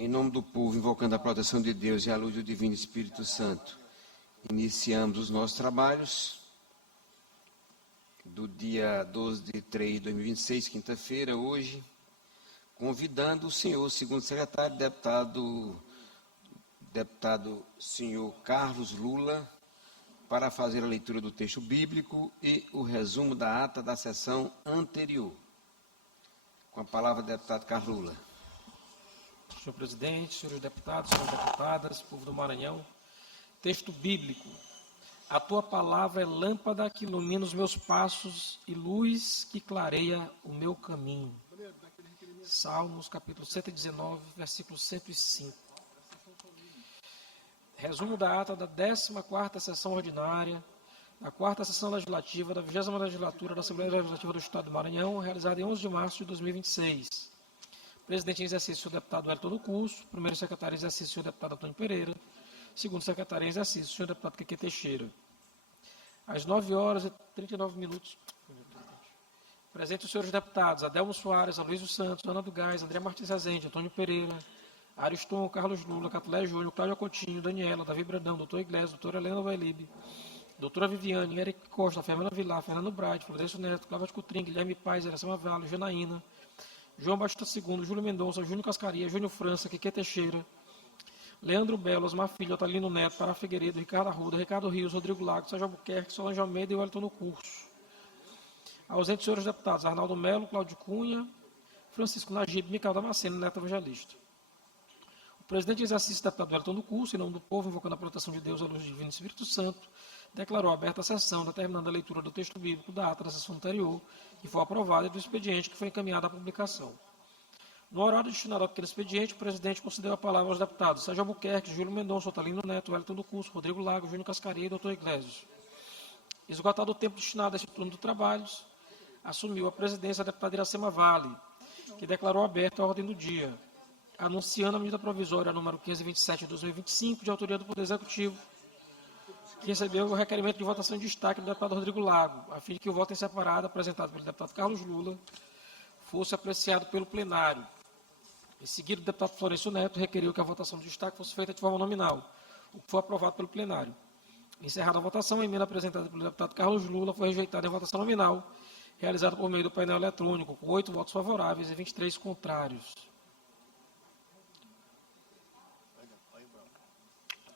Em nome do povo, invocando a proteção de Deus e a luz do Divino Espírito Santo, iniciamos os nossos trabalhos do dia 12 de 3 de 2026, quinta-feira, hoje, convidando o senhor segundo secretário, deputado senhor Carlos Lula, para fazer a leitura do texto bíblico e o resumo da ata da sessão anterior. Com a palavra, deputado Carlos Lula. Senhor presidente, senhores deputados, senhoras deputadas, povo do Maranhão, texto bíblico. A tua palavra é lâmpada que ilumina os meus passos e luz que clareia o meu caminho. Salmos, capítulo 119, versículo 105. Resumo da ata da 14ª sessão ordinária, da 4ª sessão legislativa da 20ª legislatura da Assembleia Legislativa do Estado do Maranhão, realizada em 11 de março de 2026. Presidente em exercício, o deputado Wellington do Curso. Primeiro secretário em exercício, o deputado Antônio Pereira. Segundo secretário em exercício, o senhor deputado Keke Teixeira. Às 9h39. Presente os senhores deputados Adelmo Soares, Aloysio Santos, Ana do Gás, André Martins Rezende, Antônio Pereira, Ariston, Carlos Lula, Catulé Júnior, Cláudio Coutinho, Daniela, Davi Brandão, doutor Iglesias, doutora Helena Vailib, doutora Viviane, Eric Costa, Fernanda Vilar, Fernando Brade, Florencio Neto, Cláudio Cutrim, Guilherme Paz, Eracema Vale, Janaína, João Batista II, Júlio Mendonça, Júnior Cascaria, Júnior França, Keke Teixeira, Leandro Belo, Osmar Filho, Otalino Neto, Pará Figueiredo, Ricardo Arruda, Ricardo Rios, Rodrigo Lago, Sérgio Albuquerque, Solange Almeida e Wellington no Curso. Ausentes senhores deputados Arnaldo Melo, Cláudio Cunha, Francisco Najib, Micael Damasceno, Neto Evangelista. O presidente em exercício, deputado Wellington do Curso, em nome do povo, invocando a proteção de Deus, a luz do Divino Espírito Santo, declarou aberta a sessão, determinando a leitura do texto bíblico da ata da sessão anterior, que foi aprovada, e do expediente que foi encaminhado à publicação. No horário destinado ao pequeno expediente, o presidente concedeu a palavra aos deputados Sérgio Albuquerque, Júlio Mendonça, Otalino Neto, Wellington do Curso, Rodrigo Lago, Júnior Cascaria e doutor Iglesias. Esgotado o tempo destinado a esse turno de trabalhos, assumiu a presidência a deputada Eracema Vale, que declarou aberta a ordem do dia, anunciando a medida provisória número 527 de 2025, de autoria do Poder Executivo, que recebeu o requerimento de votação em destaque do deputado Rodrigo Lago, a fim de que o voto em separado apresentado pelo deputado Carlos Lula fosse apreciado pelo plenário. Em seguida, o deputado Florencio Neto requeriu que a votação de destaque fosse feita de forma nominal, o que foi aprovado pelo plenário. Encerrada a votação, a emenda apresentada pelo deputado Carlos Lula foi rejeitada em votação nominal, realizada por meio do painel eletrônico, com 8 votos favoráveis e 23 contrários.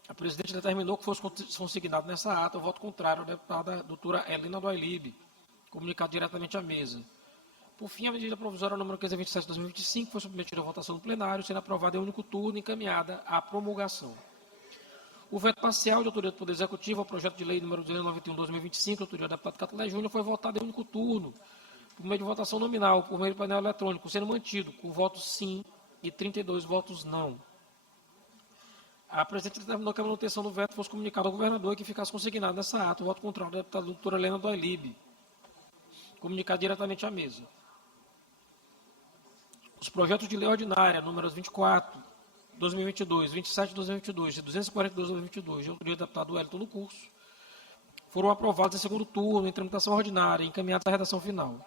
A presidente determinou que fosse consignado nessa ata o voto contrário à deputada doutora Helena Vailib, comunicado diretamente à mesa. Por fim, a medida provisória número 527 de 2025 foi submetida à votação do plenário, sendo aprovada em único turno e encaminhada à promulgação. O veto parcial de autoria do Poder Executivo ao projeto de lei número 291 de 2025, autoria do deputado Catulé Júnior, foi votado em único turno, por meio de votação nominal, por meio do painel eletrônico, sendo mantido com votos sim e 32 votos não. A presidente determinou que a manutenção do veto fosse comunicada ao governador e que ficasse consignado nessa ata o voto contrário da deputada doutora Helena Vailib, comunicado diretamente à mesa. Os projetos de lei ordinária, números 24, 2022, 27, 2022 e 242, 2022, de autoria do deputado Wellington do Curso, foram aprovados em segundo turno, em tramitação ordinária e encaminhados à redação final.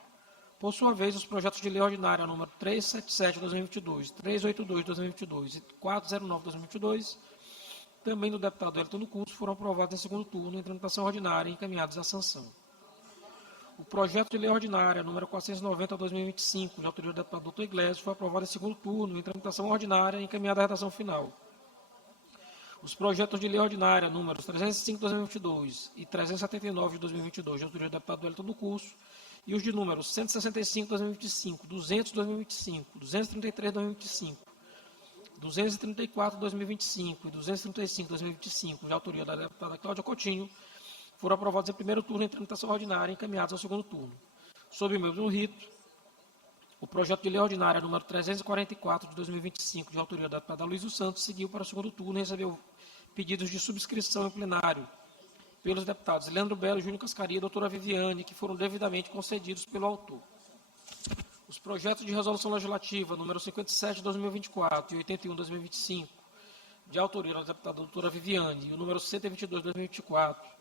Por sua vez, os projetos de lei ordinária, número 377, 2022, 382, 2022 e 409, 2022, também do deputado Wellington do Curso, foram aprovados em segundo turno, em tramitação ordinária e encaminhados à sanção. O projeto de lei ordinária, número 490/2025, de autoria do deputado doutor Iglesias, foi aprovado em segundo turno, em tramitação ordinária e encaminhada à redação final. Os projetos de lei ordinária, números 305/2022 e 379/2022, de autoria do deputado Wellington do Curso, e os de números 165/2025, 200/2025, 233/2025, 234/2025 e 235/2025, de autoria da deputada Cláudia Coutinho, foram aprovados em primeiro turno em tramitação ordinária e encaminhados ao segundo turno. Sob o mesmo rito, o projeto de lei ordinária número 344 de 2025, de autoria da deputada Aloysio Santos, seguiu para o segundo turno e recebeu pedidos de subscrição em plenário pelos deputados Leandro Belo, Júnior Cascaria e doutora Viviane, que foram devidamente concedidos pelo autor. Os projetos de resolução legislativa número 57 de 2024 e 81 de 2025, de autoria da deputada doutora Viviane, e o número 122 de 2024,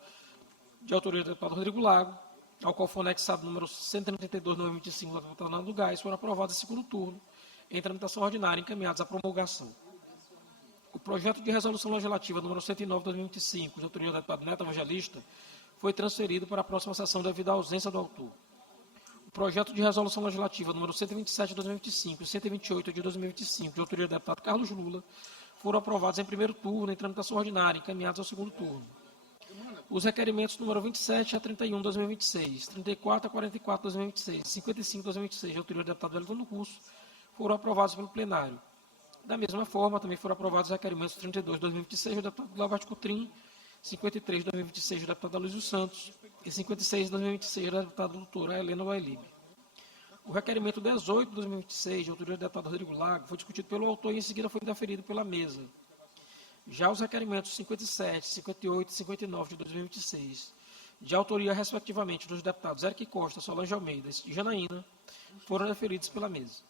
de autoria do deputado Rodrigo Lago, ao qual foi anexado o número 132 de 2025 da deputada Ana do Gás, foram aprovados em segundo turno, em tramitação ordinária, encaminhados à promulgação. projeto de resolução legislativa número 109 de 2025, de autoria do deputado Neto Evangelista, foi transferido para a próxima sessão devido à ausência do autor. O projeto de resolução legislativa número 127 de 2025 e 128 de 2025, de autoria do deputado Carlos Lula, foram aprovados em primeiro turno, em tramitação ordinária, encaminhados ao segundo turno. Os requerimentos número 27 a 31 de 2026, 34 a 44 de 2026, 55 de 2026, de autoria do deputado Wellington do Curso, foram aprovados pelo plenário. Da mesma forma, também foram aprovados os requerimentos 32 de 2026 do deputado Glauber Cotrim, 53 de 2026 do deputado Aloysio Santos e 56 de 2026 da deputada doutora Helena Wailib. O requerimento 18 de 2026, de autoria do deputado Rodrigo Lago, foi discutido pelo autor e em seguida foi indeferido pela mesa. Já os requerimentos 57, 58 e 59 de 2026, de autoria, respectivamente, dos deputados Eric Costa, Solange Almeida e Janaína, foram deferidos pela mesa.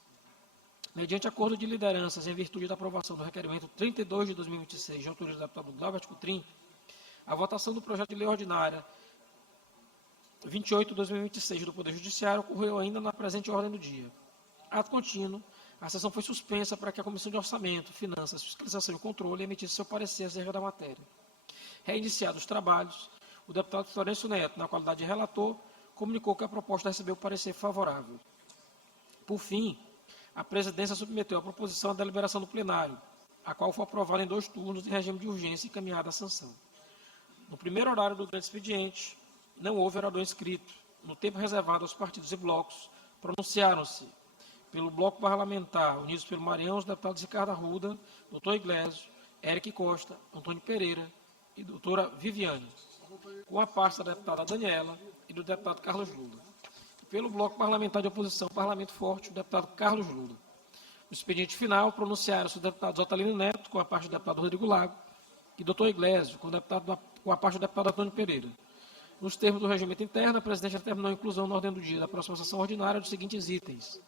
Mediante acordo de lideranças, em virtude da aprovação do requerimento 32 de 2026, de autoria do deputado Glauber Cotrim, a votação do projeto de lei ordinária 28 de 2026 do Poder Judiciário ocorreu ainda na presente ordem do dia. Ato contínuo, a sessão foi suspensa para que a Comissão de Orçamento, Finanças, Fiscalização e Controle emitisse seu parecer acerca da matéria. Reiniciados os trabalhos, o deputado Florencio Neto, na qualidade de relator, comunicou que a proposta recebeu parecer favorável. Por fim, a presidência submeteu a proposição à deliberação do plenário, a qual foi aprovada em 2 turnos em regime de urgência e encaminhada à sanção. No primeiro horário do grande expediente, não houve orador inscrito. No tempo reservado aos partidos e blocos, pronunciaram-se pelo bloco parlamentar, unidos pelo Maranhão, os deputados Ricardo Arruda, doutor Iglesias, Eric Costa, Antônio Pereira e doutora Viviane, com a pasta da deputada Daniela e do deputado Carlos Lula. E pelo bloco parlamentar de oposição, Parlamento Forte, o deputado Carlos Lula. No expediente final, pronunciaram-se os deputados Otalino Neto, com a parte do deputado Rodrigo Lago, e doutor Iglesias, com a parte do deputado Antônio Pereira. Nos termos do regimento interno, a presidente determinou a inclusão na ordem do dia da próxima sessão ordinária dos seguintes itens: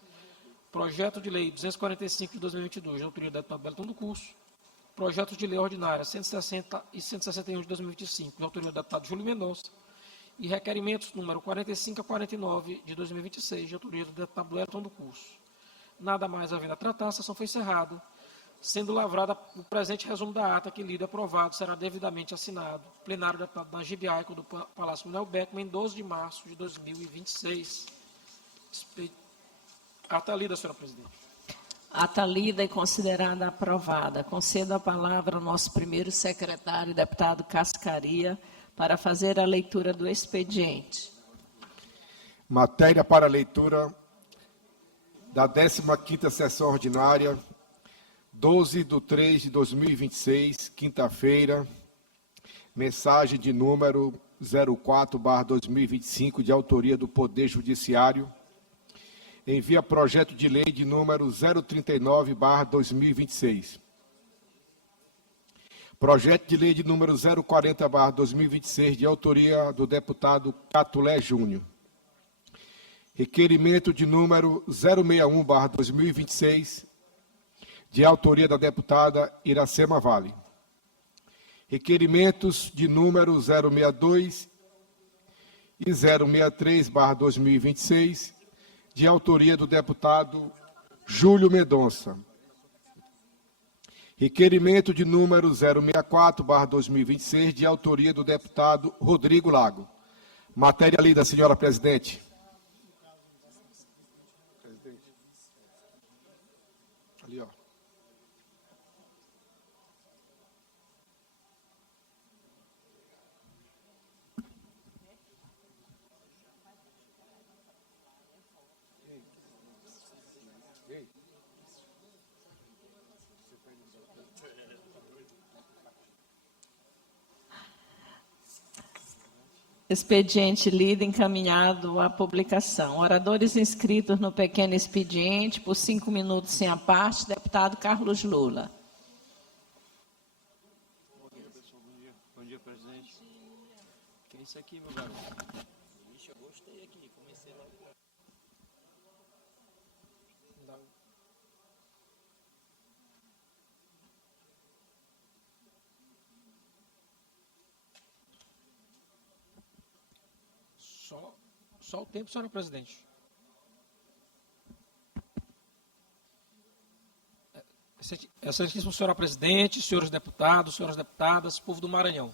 projeto de lei 245 de 2022, de autoria do deputado Wellington do Curso; projetos de lei ordinária 160 e 161 de 2025, de autoria do deputado Júlio Mendonça; e requerimentos número 45 a 49 de 2026, de autoria do deputado Wellington do Curso. Nada mais havendo a tratar, a sessão foi encerrada. Sendo lavrada o presente resumo da ata, que lido e aprovado será devidamente assinado. Plenário do deputado Najib Aico, do Palácio Manuel Beckmann, em 12 de março de 2026. Ata lida, senhora presidente. Ata lida e considerada aprovada. Concedo a palavra ao nosso primeiro secretário, deputado Cascaria, para fazer a leitura do expediente. Matéria para leitura da 15ª sessão ordinária, 12/3/2026, quinta-feira, mensagem de número 04/2025, de autoria do Poder Judiciário, envia projeto de lei de número 039/2026. Projeto de lei de número 040/2026, de autoria do deputado Catulé Júnior. Requerimento de número 061/2026, de autoria da deputada Iracema Vale. Requerimentos de número 062 e 063/2026, de autoria do deputado Júlio Mendonça. Requerimento de número 064/2026, de autoria do deputado Rodrigo Lago. Matéria lida, senhora presidente. Ali, ó. Expediente lido e encaminhado à publicação. Oradores inscritos no pequeno expediente, por 5 minutos sem a parte, deputado Carlos Lula. Bom dia, presidente. Que é isso aqui, meu garoto? Ixi, eu gostei aqui, comecei logo. Só o tempo, senhora presidente. Excelentíssima senhora presidente, senhores deputados, senhoras deputadas, povo do Maranhão.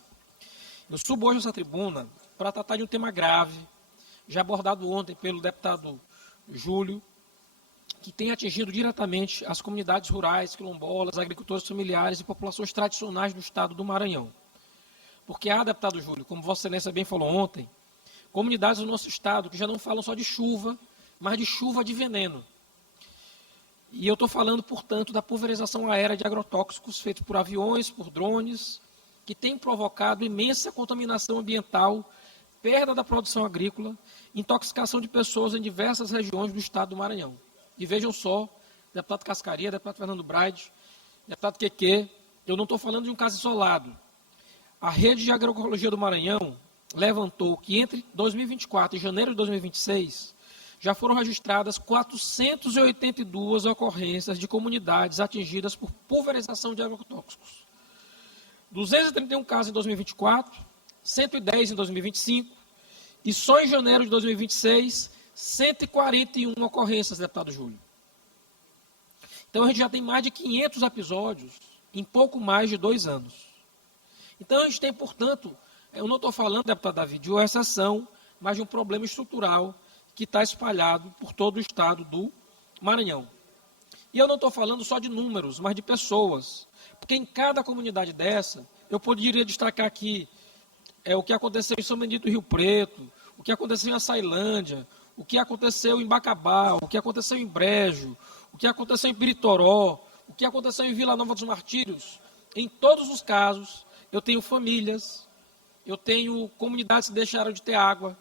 Eu subo hoje essa tribuna para tratar de um tema grave, já abordado ontem pelo deputado Júlio, que tem atingido diretamente as comunidades rurais, quilombolas, agricultores familiares e populações tradicionais do estado do Maranhão. Porque há, deputado Júlio, como Vossa Excelência bem falou ontem, comunidades do nosso estado que já não falam só de chuva, mas de chuva de veneno. E eu estou falando, portanto, da pulverização aérea de agrotóxicos feitos por aviões, por drones, que tem provocado imensa contaminação ambiental, perda da produção agrícola, intoxicação de pessoas em diversas regiões do estado do Maranhão. E vejam só, deputado Cascaria, deputado Fernando Braide, deputado Queque, eu não estou falando de um caso isolado. A Rede de Agroecologia do Maranhão levantou que entre 2024 e janeiro de 2026, já foram registradas 482 ocorrências de comunidades atingidas por pulverização de agrotóxicos. 231 casos em 2024, 110 em 2025, e só em janeiro de 2026, 141 ocorrências, deputado Júlio. Então, a gente já tem mais de 500 episódios em pouco mais de 2 anos. Então, a gente tem, portanto, eu não estou falando, deputado David, de uma exceção, mas de um problema estrutural que está espalhado por todo o estado do Maranhão. E eu não estou falando só de números, mas de pessoas. Porque em cada comunidade dessa, eu poderia destacar aqui o que aconteceu em São Benedito do Rio Preto, o que aconteceu em Açailândia, o que aconteceu em Bacabal, o que aconteceu em Brejo, o que aconteceu em Piritoró, o que aconteceu em Vila Nova dos Martírios. Em todos os casos, eu tenho famílias, eu tenho comunidades que deixaram de ter água,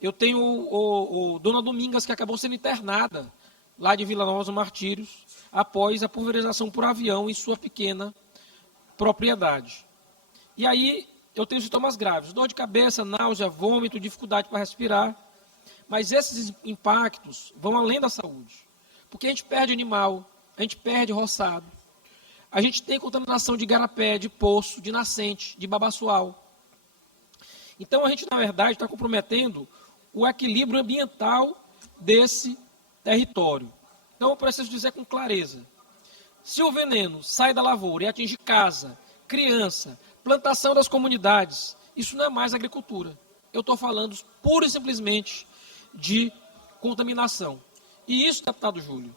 eu tenho o Dona Domingas, que acabou sendo internada lá de Vila Nova dos Martírios, após a pulverização por avião em sua pequena propriedade. E aí, eu tenho sintomas graves, dor de cabeça, náusea, vômito, dificuldade para respirar. Mas esses impactos vão além da saúde. Porque a gente perde animal, a gente perde roçado, a gente tem contaminação de igarapé, de poço, de nascente, de babaçoal. Então a gente, na verdade, está comprometendo o equilíbrio ambiental desse território. Então eu preciso dizer com clareza, se o veneno sai da lavoura e atinge casa, criança, plantação das comunidades, isso não é mais agricultura. Eu estou falando pura e simplesmente de contaminação. E isso, deputado Júlio,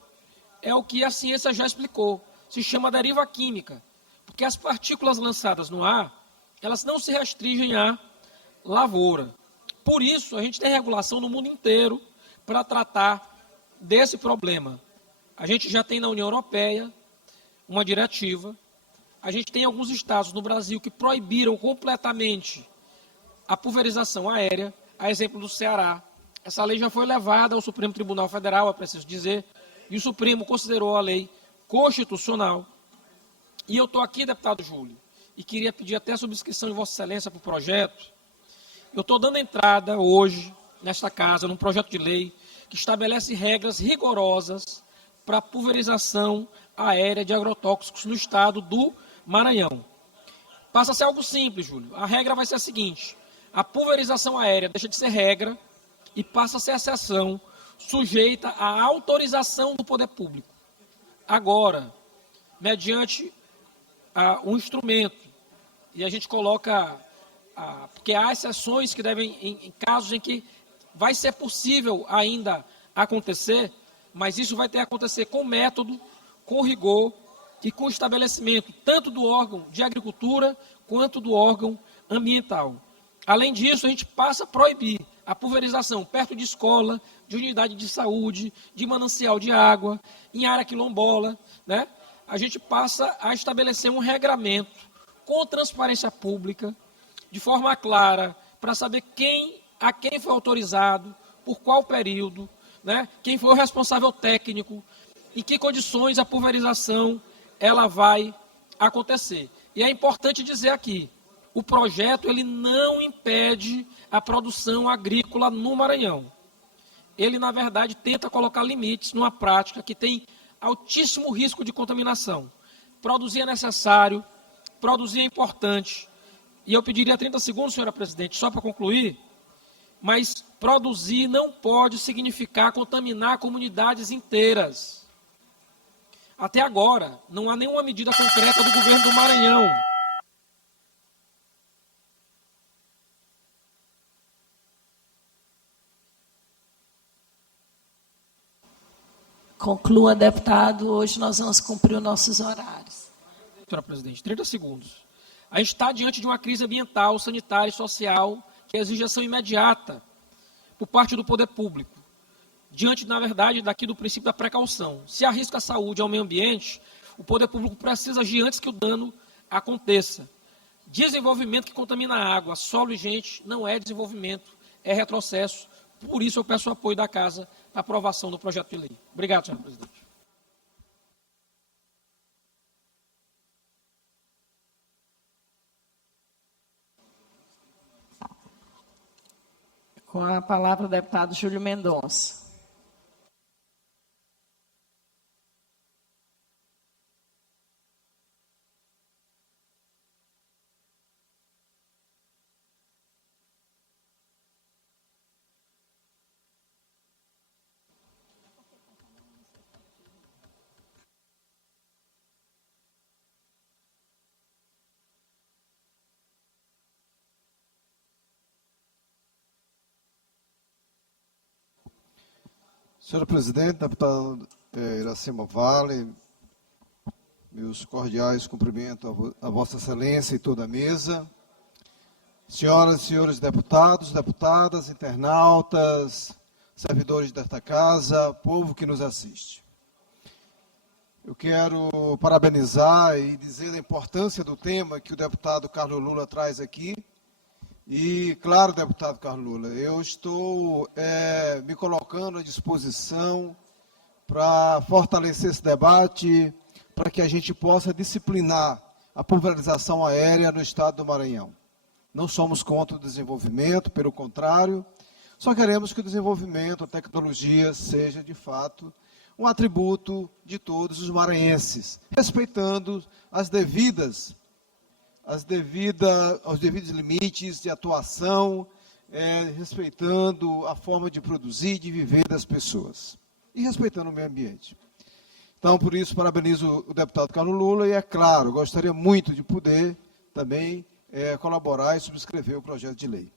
é o que a ciência já explicou. Se chama deriva química. Porque as partículas lançadas no ar, elas não se restringem à lavoura. Por isso, a gente tem regulação no mundo inteiro para tratar desse problema. A gente já tem na União Europeia uma diretiva. A gente tem alguns estados no Brasil que proibiram completamente a pulverização aérea, a exemplo do Ceará. Essa lei já foi levada ao Supremo Tribunal Federal, é preciso dizer, e o Supremo considerou a lei constitucional. E eu estou aqui, deputado Júlio, e queria pedir até a subscrição de Vossa Excelência para o projeto. Eu estou dando entrada hoje, nesta casa, num projeto de lei que estabelece regras rigorosas para a pulverização aérea de agrotóxicos no estado do Maranhão. Passa a ser algo simples, Júlio. A regra vai ser a seguinte: a pulverização aérea deixa de ser regra e passa a ser exceção, sujeita à autorização do poder público. Agora, mediante um instrumento, e a gente coloca, porque há exceções que devem, em casos em que vai ser possível ainda acontecer, mas isso vai ter que acontecer com método, com rigor e com estabelecimento tanto do órgão de agricultura quanto do órgão ambiental. Além disso, a gente passa a proibir a pulverização perto de escola, de unidade de saúde, de manancial de água, em área quilombola, né? A gente passa a estabelecer um regramento com transparência pública, de forma clara, para saber a quem foi autorizado, por qual período, né? Quem foi o responsável técnico, em que condições a pulverização ela vai acontecer. E é importante dizer aqui, o projeto ele não impede a produção agrícola no Maranhão. Ele, na verdade, tenta colocar limites numa prática que tem altíssimo risco de contaminação. Produzir é necessário, produzir é importante. E eu pediria 30 segundos, senhora presidente, só para concluir, mas produzir não pode significar contaminar comunidades inteiras. Até agora, não há nenhuma medida concreta do governo do Maranhão. Conclua, deputado. Hoje nós vamos cumprir os nossos horários. Senhora presidente, 30 segundos. A gente está diante de uma crise ambiental, sanitária e social que exige ação imediata por parte do poder público. Diante, na verdade, daqui do princípio da precaução. Se arrisca a saúde ao meio ambiente, o poder público precisa agir antes que o dano aconteça. Desenvolvimento que contamina a água, solo e gente não é desenvolvimento, é retrocesso. Por isso eu peço o apoio da Casa na aprovação do projeto de lei. Obrigado, senhora presidente. Com a palavra o deputado Júlio Mendonça. Senhora presidente, deputado Iracema Vale, meus cordiais cumprimentos a Vossa Excelência e toda a mesa. Senhoras e senhores deputados, deputadas, internautas, servidores desta casa, povo que nos assiste. Eu quero parabenizar e dizer a importância do tema que o deputado Carlos Lula traz aqui. E, claro, deputado Carlos Lula, eu estou me colocando à disposição para fortalecer esse debate, para que a gente possa disciplinar a pulverização aérea no estado do Maranhão. Não somos contra o desenvolvimento, pelo contrário, só queremos que o desenvolvimento, a tecnologia, seja, de fato, um atributo de todos os maranhenses, respeitando os devidos limites de atuação, respeitando a forma de produzir e de viver das pessoas, e respeitando o meio ambiente. Então, por isso, parabenizo o deputado Carlos Lula, e, é claro, gostaria muito de poder também colaborar e subscrever o projeto de lei.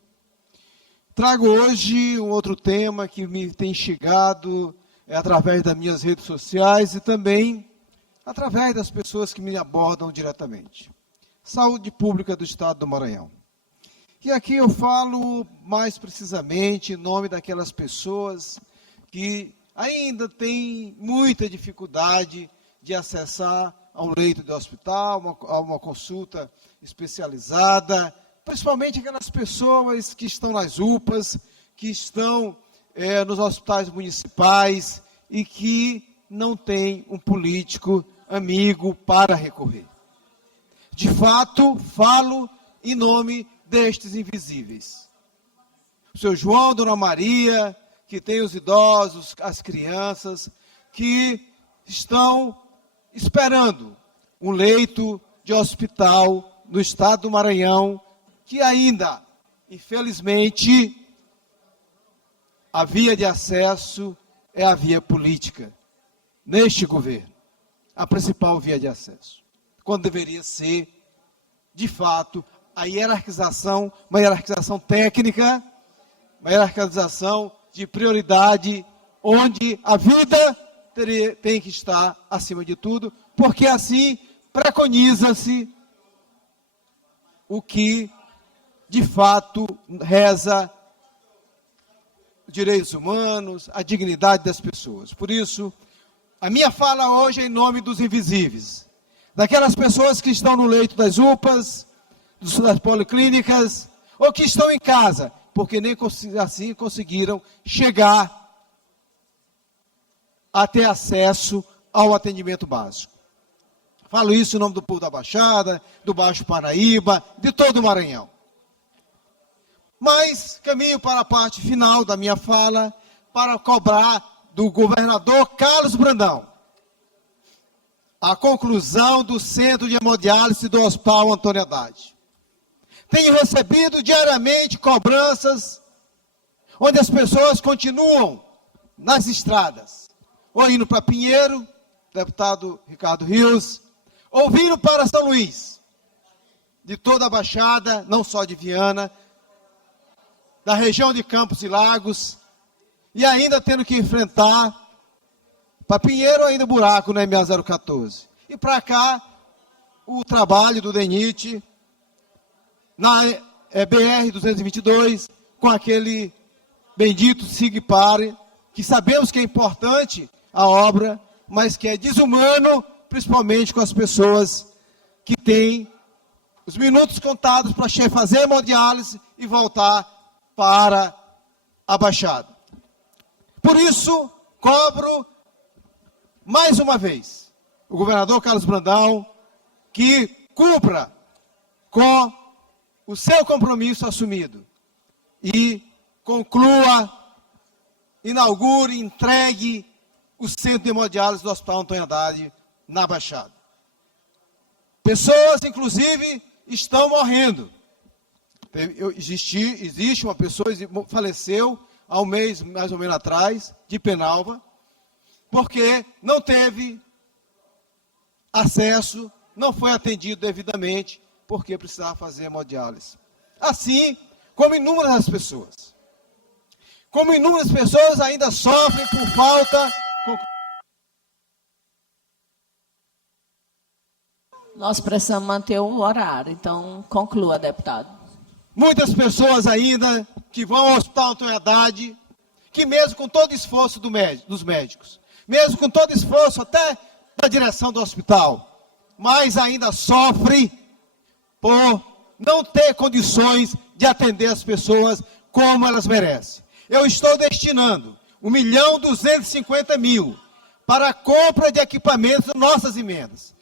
Trago hoje um outro tema que me tem instigado através das minhas redes sociais e também através das pessoas que me abordam diretamente. Saúde pública do estado do Maranhão. E aqui eu falo mais precisamente em nome daquelas pessoas que ainda têm muita dificuldade de acessar a um leito de hospital, a uma consulta especializada, principalmente aquelas pessoas que estão nas UPAs, que estão nos hospitais municipais e que não têm um político amigo para recorrer. De fato, falo em nome destes invisíveis. O senhor João, Dona Maria, que tem os idosos, as crianças, que estão esperando um leito de hospital no estado do Maranhão, que ainda, infelizmente, a via de acesso é a via política, neste governo, a principal via de acesso. Quando deveria ser, de fato, a hierarquização, uma hierarquização técnica, uma hierarquização de prioridade, onde a vida tem que estar acima de tudo, porque assim preconiza-se o que, de fato, reza os direitos humanos, a dignidade das pessoas. Por isso, a minha fala hoje é em nome dos invisíveis, daquelas pessoas que estão no leito das UPAs, das policlínicas, ou que estão em casa, porque nem assim conseguiram chegar a ter acesso ao atendimento básico. Falo isso em nome do povo da Baixada, do Baixo Paraíba, de todo o Maranhão. Mas caminho para a parte final da minha fala, para cobrar do governador Carlos Brandão a conclusão do centro de hemodiálise do Hospital Antônio Haddad. Tenho recebido diariamente cobranças onde as pessoas continuam nas estradas, ou indo para Pinheiro, deputado Ricardo Rios, ouvindo para São Luís, de toda a Baixada, não só de Viana, da região de Campos e Lagos, e ainda tendo que enfrentar para Pinheiro ainda buraco na MA 014. E para cá, o trabalho do DENIT na BR 222, com aquele bendito SIGPAR, que sabemos que é importante a obra, mas que é desumano, principalmente com as pessoas que têm os minutos contados para fazer hemodiálise e voltar para a Baixada. Por isso, cobro mais uma vez o governador Carlos Brandão que cumpra com o seu compromisso assumido e conclua, inaugure, entregue o centro de hemodiálise do Hospital Antônio Haddad na Baixada. Pessoas, inclusive, estão morrendo. Existe uma pessoa que faleceu há um mês, mais ou menos atrás, de Penalva, porque não teve acesso, não foi atendido devidamente, porque precisava fazer hemodiálise. Assim como inúmeras pessoas. Como inúmeras pessoas ainda sofrem por falta... Nós precisamos manter o horário, então conclua, deputado. Muitas pessoas ainda que vão ao Hospital Antônio Haddad, que mesmo com todo o esforço dos médicos, mesmo com todo o esforço até da direção do hospital, mas ainda sofre por não ter condições de atender as pessoas como elas merecem. Eu estou destinando 1.250.000 para a compra de equipamentos em nossas emendas.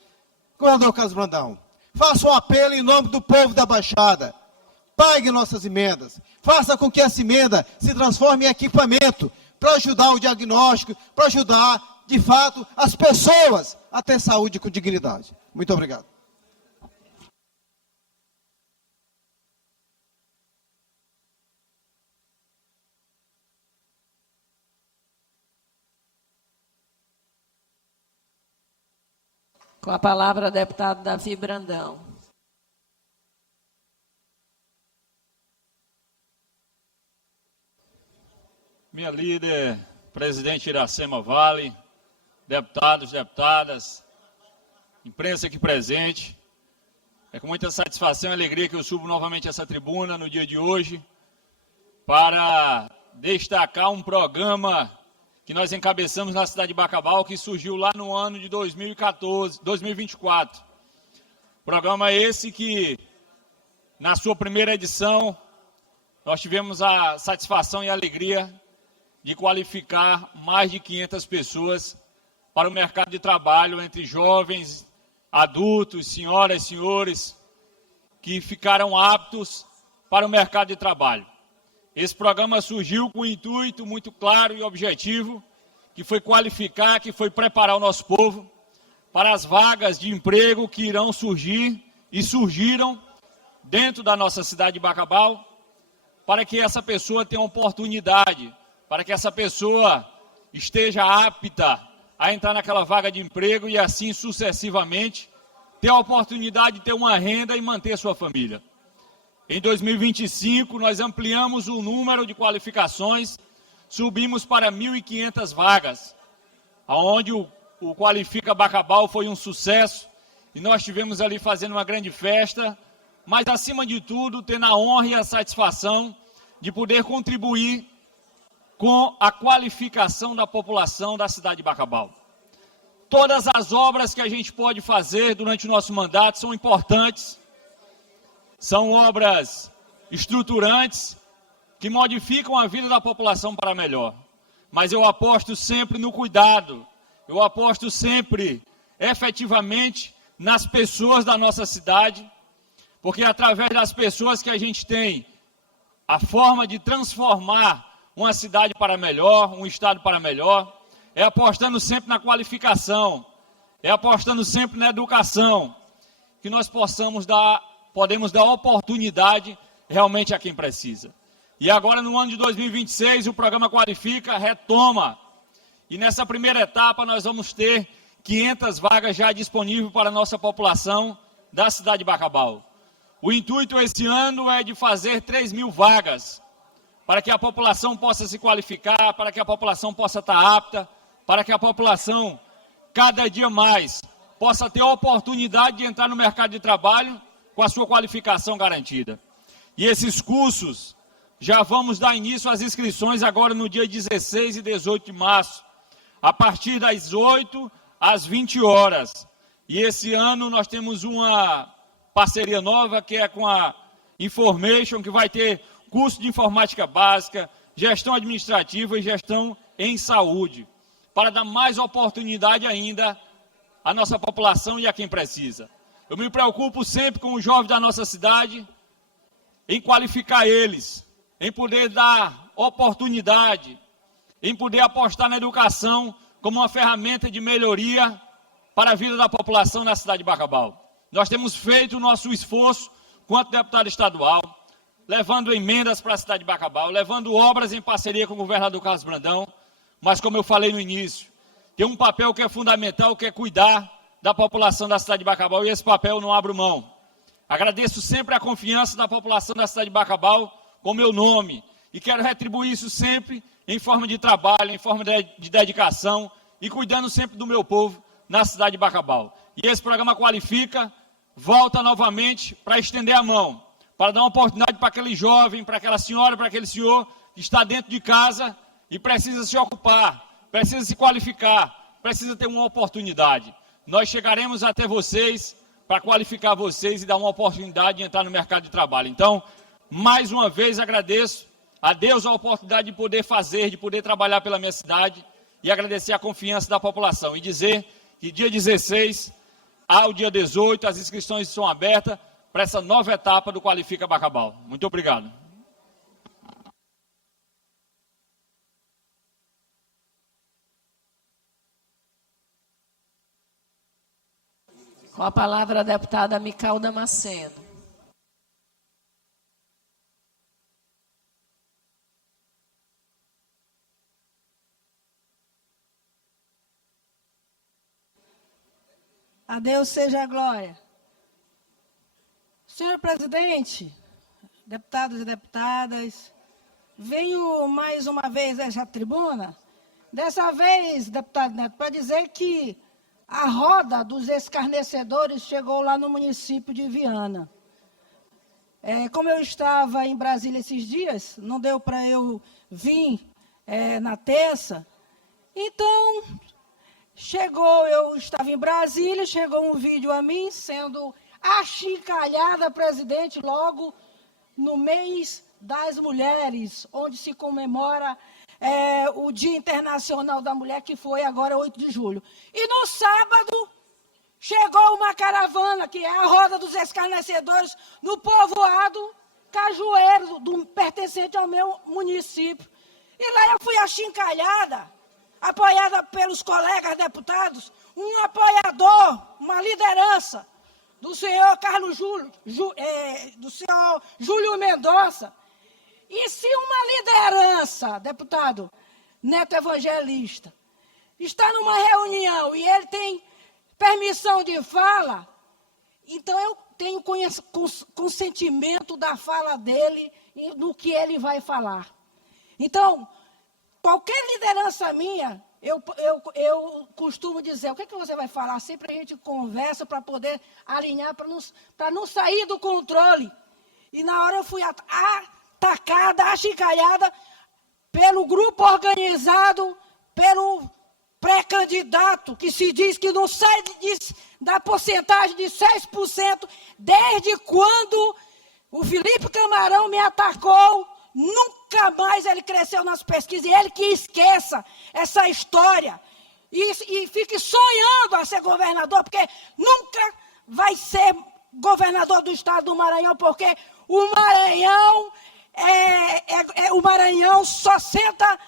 Governador Carlos Brandão, faça um apelo em nome do povo da Baixada. Pague nossas emendas. Faça com que essa emenda se transforme em equipamento para ajudar o diagnóstico, para ajudar, de fato, as pessoas a ter saúde com dignidade. Muito obrigado. Com a palavra, deputado Davi Brandão. Minha líder, presidente Iracema Vale, deputados, deputadas, imprensa aqui presente, é com muita satisfação e alegria que eu subo novamente essa tribuna no dia de hoje para destacar um programa que nós encabeçamos na cidade de Bacabal, que surgiu lá no ano de 2024. Programa esse que, na sua primeira edição, nós tivemos a satisfação e a alegria de qualificar mais de 500 pessoas para o mercado de trabalho, entre jovens, adultos, senhoras e senhores, que ficaram aptos para o mercado de trabalho. Esse programa surgiu com um intuito muito claro e objetivo, que foi qualificar, que foi preparar o nosso povo para as vagas de emprego que irão surgir e surgiram dentro da nossa cidade de Bacabal, para que essa pessoa tenha oportunidade, para que essa pessoa esteja apta a entrar naquela vaga de emprego e assim sucessivamente ter a oportunidade de ter uma renda e manter sua família. Em 2025, nós ampliamos o número de qualificações, subimos para 1.500 vagas, onde o Qualifica Bacabal foi um sucesso, e nós estivemos ali fazendo uma grande festa, mas, acima de tudo, tendo a honra e a satisfação de poder contribuir com a qualificação da população da cidade de Bacabal. Todas as obras que a gente pode fazer durante o nosso mandato são importantes, são obras estruturantes que modificam a vida da população para melhor. Mas eu aposto sempre no cuidado, eu aposto sempre, efetivamente, nas pessoas da nossa cidade, porque é através das pessoas que a gente tem a forma de transformar uma cidade para melhor, um estado para melhor, é apostando sempre na qualificação, é apostando sempre na educação, que nós podemos dar oportunidade realmente a quem precisa. E agora, no ano de 2026, o programa Qualifica retoma. E nessa primeira etapa, nós vamos ter 500 vagas já disponíveis para a nossa população da cidade de Bacabal. O intuito esse ano é de fazer 3.000 vagas, para que a população possa se qualificar, para que a população possa estar apta, para que a população, cada dia mais, possa ter a oportunidade de entrar no mercado de trabalho com a sua qualificação garantida. E esses cursos, já vamos dar início às inscrições agora no dia 16 e 18 de março, a partir das 8 às 20 horas. E esse ano nós temos uma parceria nova, que é com a Information, que vai ter curso de informática básica, gestão administrativa e gestão em saúde, para dar mais oportunidade ainda à nossa população e a quem precisa. Eu me preocupo sempre com os jovens da nossa cidade, em qualificar eles, em poder dar oportunidade, em poder apostar na educação como uma ferramenta de melhoria para a vida da população na cidade de Bacabal. Nós temos feito o nosso esforço, quanto deputado estadual, levando emendas para a cidade de Bacabal, levando obras em parceria com o governador Carlos Brandão, mas como eu falei no início, tem um papel que é fundamental, que é cuidar da população da cidade de Bacabal, e esse papel eu não abro mão. Agradeço sempre a confiança da população da cidade de Bacabal com meu nome, e quero retribuir isso sempre em forma de trabalho, em forma de dedicação, e cuidando sempre do meu povo na cidade de Bacabal. E esse programa Qualifica volta novamente para estender a mão, para dar uma oportunidade para aquele jovem, para aquela senhora, para aquele senhor que está dentro de casa e precisa se ocupar, precisa se qualificar, precisa ter uma oportunidade. Nós chegaremos até vocês para qualificar vocês e dar uma oportunidade de entrar no mercado de trabalho. Então, mais uma vez agradeço a Deus a oportunidade de poder fazer, de poder trabalhar pela minha cidade e agradecer a confiança da população e dizer que dia 16 ao dia 18 as inscrições estão abertas para essa nova etapa do Qualifica Bacabal. Muito obrigado. Com a palavra a deputada Mical Damasceno. A Deus seja a glória. Senhor presidente, deputados e deputadas, venho mais uma vez a essa tribuna, dessa vez, deputado Neto, para dizer que a roda dos escarnecedores chegou lá no município de Viana. Como eu estava em Brasília esses dias, não deu para eu vir na terça, então eu estava em Brasília, chegou um vídeo a mim sendo achincalhada, presidente, logo no mês das mulheres, onde se comemora o Dia Internacional da Mulher, que foi agora 8 de julho. E no sábado, chegou uma caravana, que é a Roda dos Escarnecedores, no povoado Cajueiro, pertencente ao meu município. E lá eu fui achincalhada, apoiada pelos colegas deputados, um apoiador, uma liderança do senhor do senhor Júlio Mendonça. E se uma liderança, deputado Neto Evangelista, está numa reunião e ele tem permissão de fala, então eu tenho consentimento da fala dele e do que ele vai falar. Então, qualquer liderança minha, eu costumo dizer, o que você vai falar? Sempre a gente conversa para poder alinhar, para não sair do controle. E na hora eu fui atacada, achincalhada pelo grupo organizado, pelo pré-candidato, que se diz que não sai da porcentagem de 6%, desde quando o Felipe Camarão me atacou. Nunca mais ele cresceu nas pesquisas, e ele que esqueça essa história e fique sonhando a ser governador, porque nunca vai ser governador do estado do Maranhão, porque o Maranhão só senta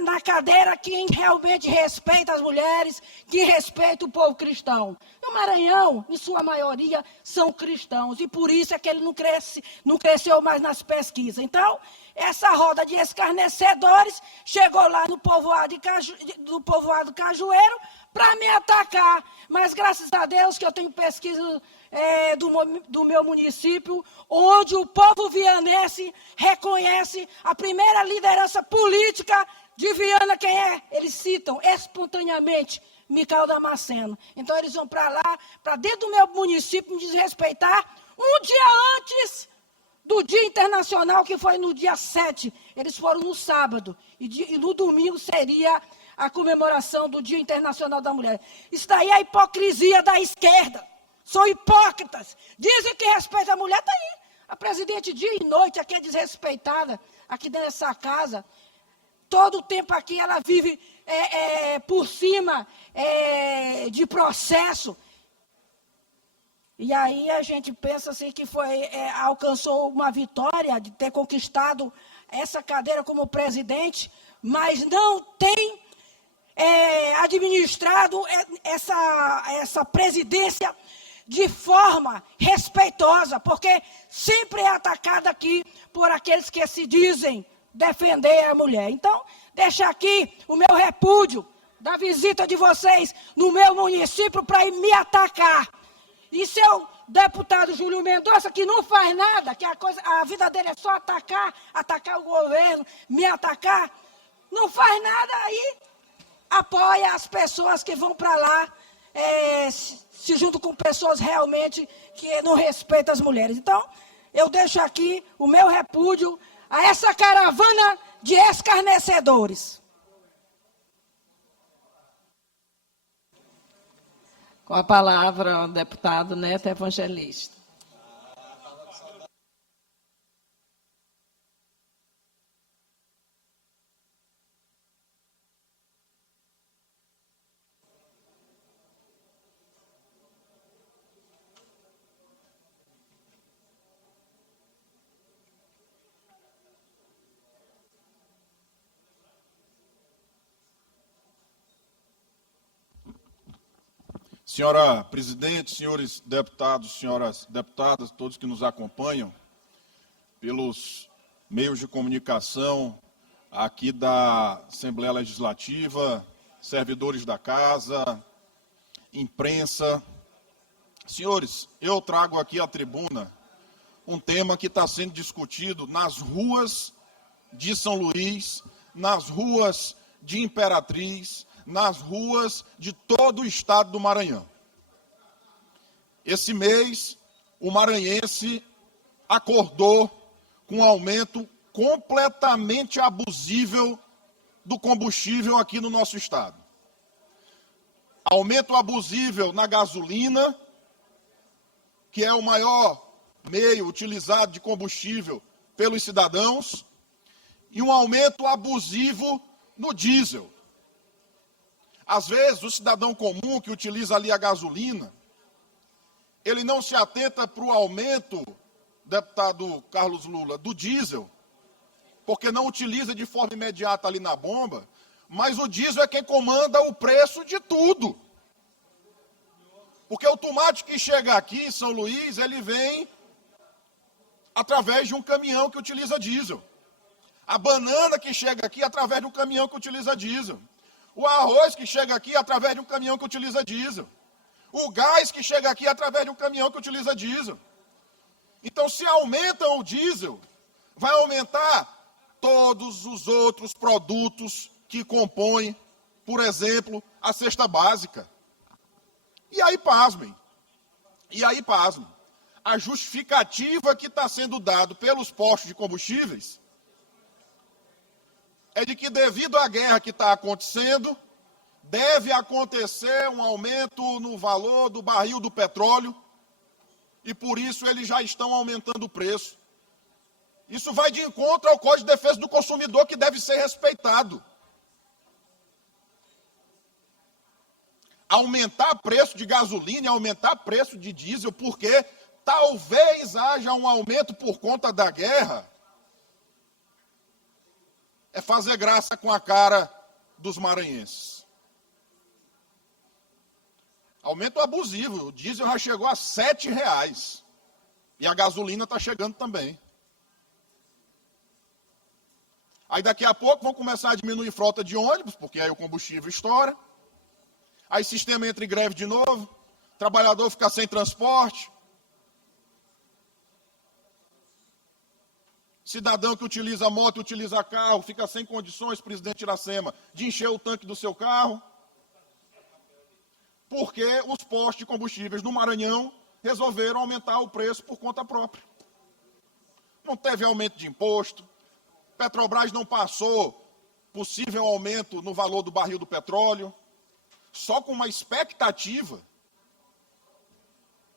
na cadeira quem realmente respeita as mulheres, que respeita o povo cristão. O Maranhão, em sua maioria, são cristãos, e por isso é que ele não cresceu mais nas pesquisas. Então, essa roda de escarnecedores chegou lá no povoado Cajueiro para me atacar. Mas graças a Deus que eu tenho pesquisa do meu município, onde o povo vianense reconhece a primeira liderança política de Viana, quem é? Eles citam espontaneamente Micael Damasceno. Então eles vão para lá, para dentro do meu município, me desrespeitar um dia antes do Dia Internacional, que foi no dia 7. Eles foram no sábado. E no domingo seria a comemoração do Dia Internacional da Mulher. Isso daí é a hipocrisia da esquerda. São hipócritas. Dizem que respeitam a mulher. Está aí. A presidente dia e noite aqui é desrespeitada, aqui dentro dessa casa. Todo o tempo aqui ela vive por cima de processo. E aí a gente pensa assim que alcançou uma vitória de ter conquistado essa cadeira como presidente, mas não tem administrado essa presidência de forma respeitosa, porque sempre é atacada aqui por aqueles que se dizem defender a mulher. Então, deixa aqui o meu repúdio da visita de vocês no meu município para me atacar. E seu deputado Júlio Mendonça, que não faz nada, que a vida dele é só atacar o governo, me atacar, não faz nada aí, apoia as pessoas que vão para lá, se juntam com pessoas realmente que não respeitam as mulheres. Então, eu deixo aqui o meu repúdio a essa caravana de escarnecedores. Com a palavra, o deputado Neto Evangelista. Senhora presidente, senhores deputados, senhoras deputadas, todos que nos acompanham pelos meios de comunicação aqui da Assembleia Legislativa, servidores da casa, imprensa. Senhores, eu trago aqui à tribuna um tema que está sendo discutido nas ruas de São Luís, nas ruas de Imperatriz, nas ruas de todo o estado do Maranhão. Esse mês, o maranhense acordou com um aumento completamente abusivo do combustível aqui no nosso estado. Aumento abusivo na gasolina, que é o maior meio utilizado de combustível pelos cidadãos, e um aumento abusivo no diesel. Às vezes, o cidadão comum que utiliza ali a gasolina, ele não se atenta para o aumento, deputado Carlos Lula, do diesel, porque não utiliza de forma imediata ali na bomba, mas o diesel é quem comanda o preço de tudo. Porque o tomate que chega aqui em São Luís, ele vem através de um caminhão que utiliza diesel. A banana que chega aqui através de um caminhão que utiliza diesel. O arroz que chega aqui através de um caminhão que utiliza diesel. O gás que chega aqui através de um caminhão que utiliza diesel. Então, se aumentam o diesel, vai aumentar todos os outros produtos que compõem, por exemplo, a cesta básica. E aí, pasmem. A justificativa que está sendo dada pelos postos de combustíveis é de que, devido à guerra que está acontecendo, deve acontecer um aumento no valor do barril do petróleo, e por isso eles já estão aumentando o preço. Isso vai de encontro ao Código de Defesa do Consumidor, que deve ser respeitado. Aumentar preço de gasolina, aumentar preço de diesel, porque talvez haja um aumento por conta da guerra, é fazer graça com a cara dos maranhenses. Aumento abusivo, o diesel já chegou a R$ 7,00 e a gasolina está chegando também. Aí daqui a pouco vão começar a diminuir frota de ônibus, porque aí o combustível estoura. Aí o sistema entra em greve de novo, o trabalhador fica sem transporte. Cidadão que utiliza moto, utiliza carro, fica sem condições, presidente Iracema, de encher o tanque do seu carro. Porque os postos de combustíveis no Maranhão resolveram aumentar o preço por conta própria. Não teve aumento de imposto, Petrobras não passou possível aumento no valor do barril do petróleo, só com uma expectativa.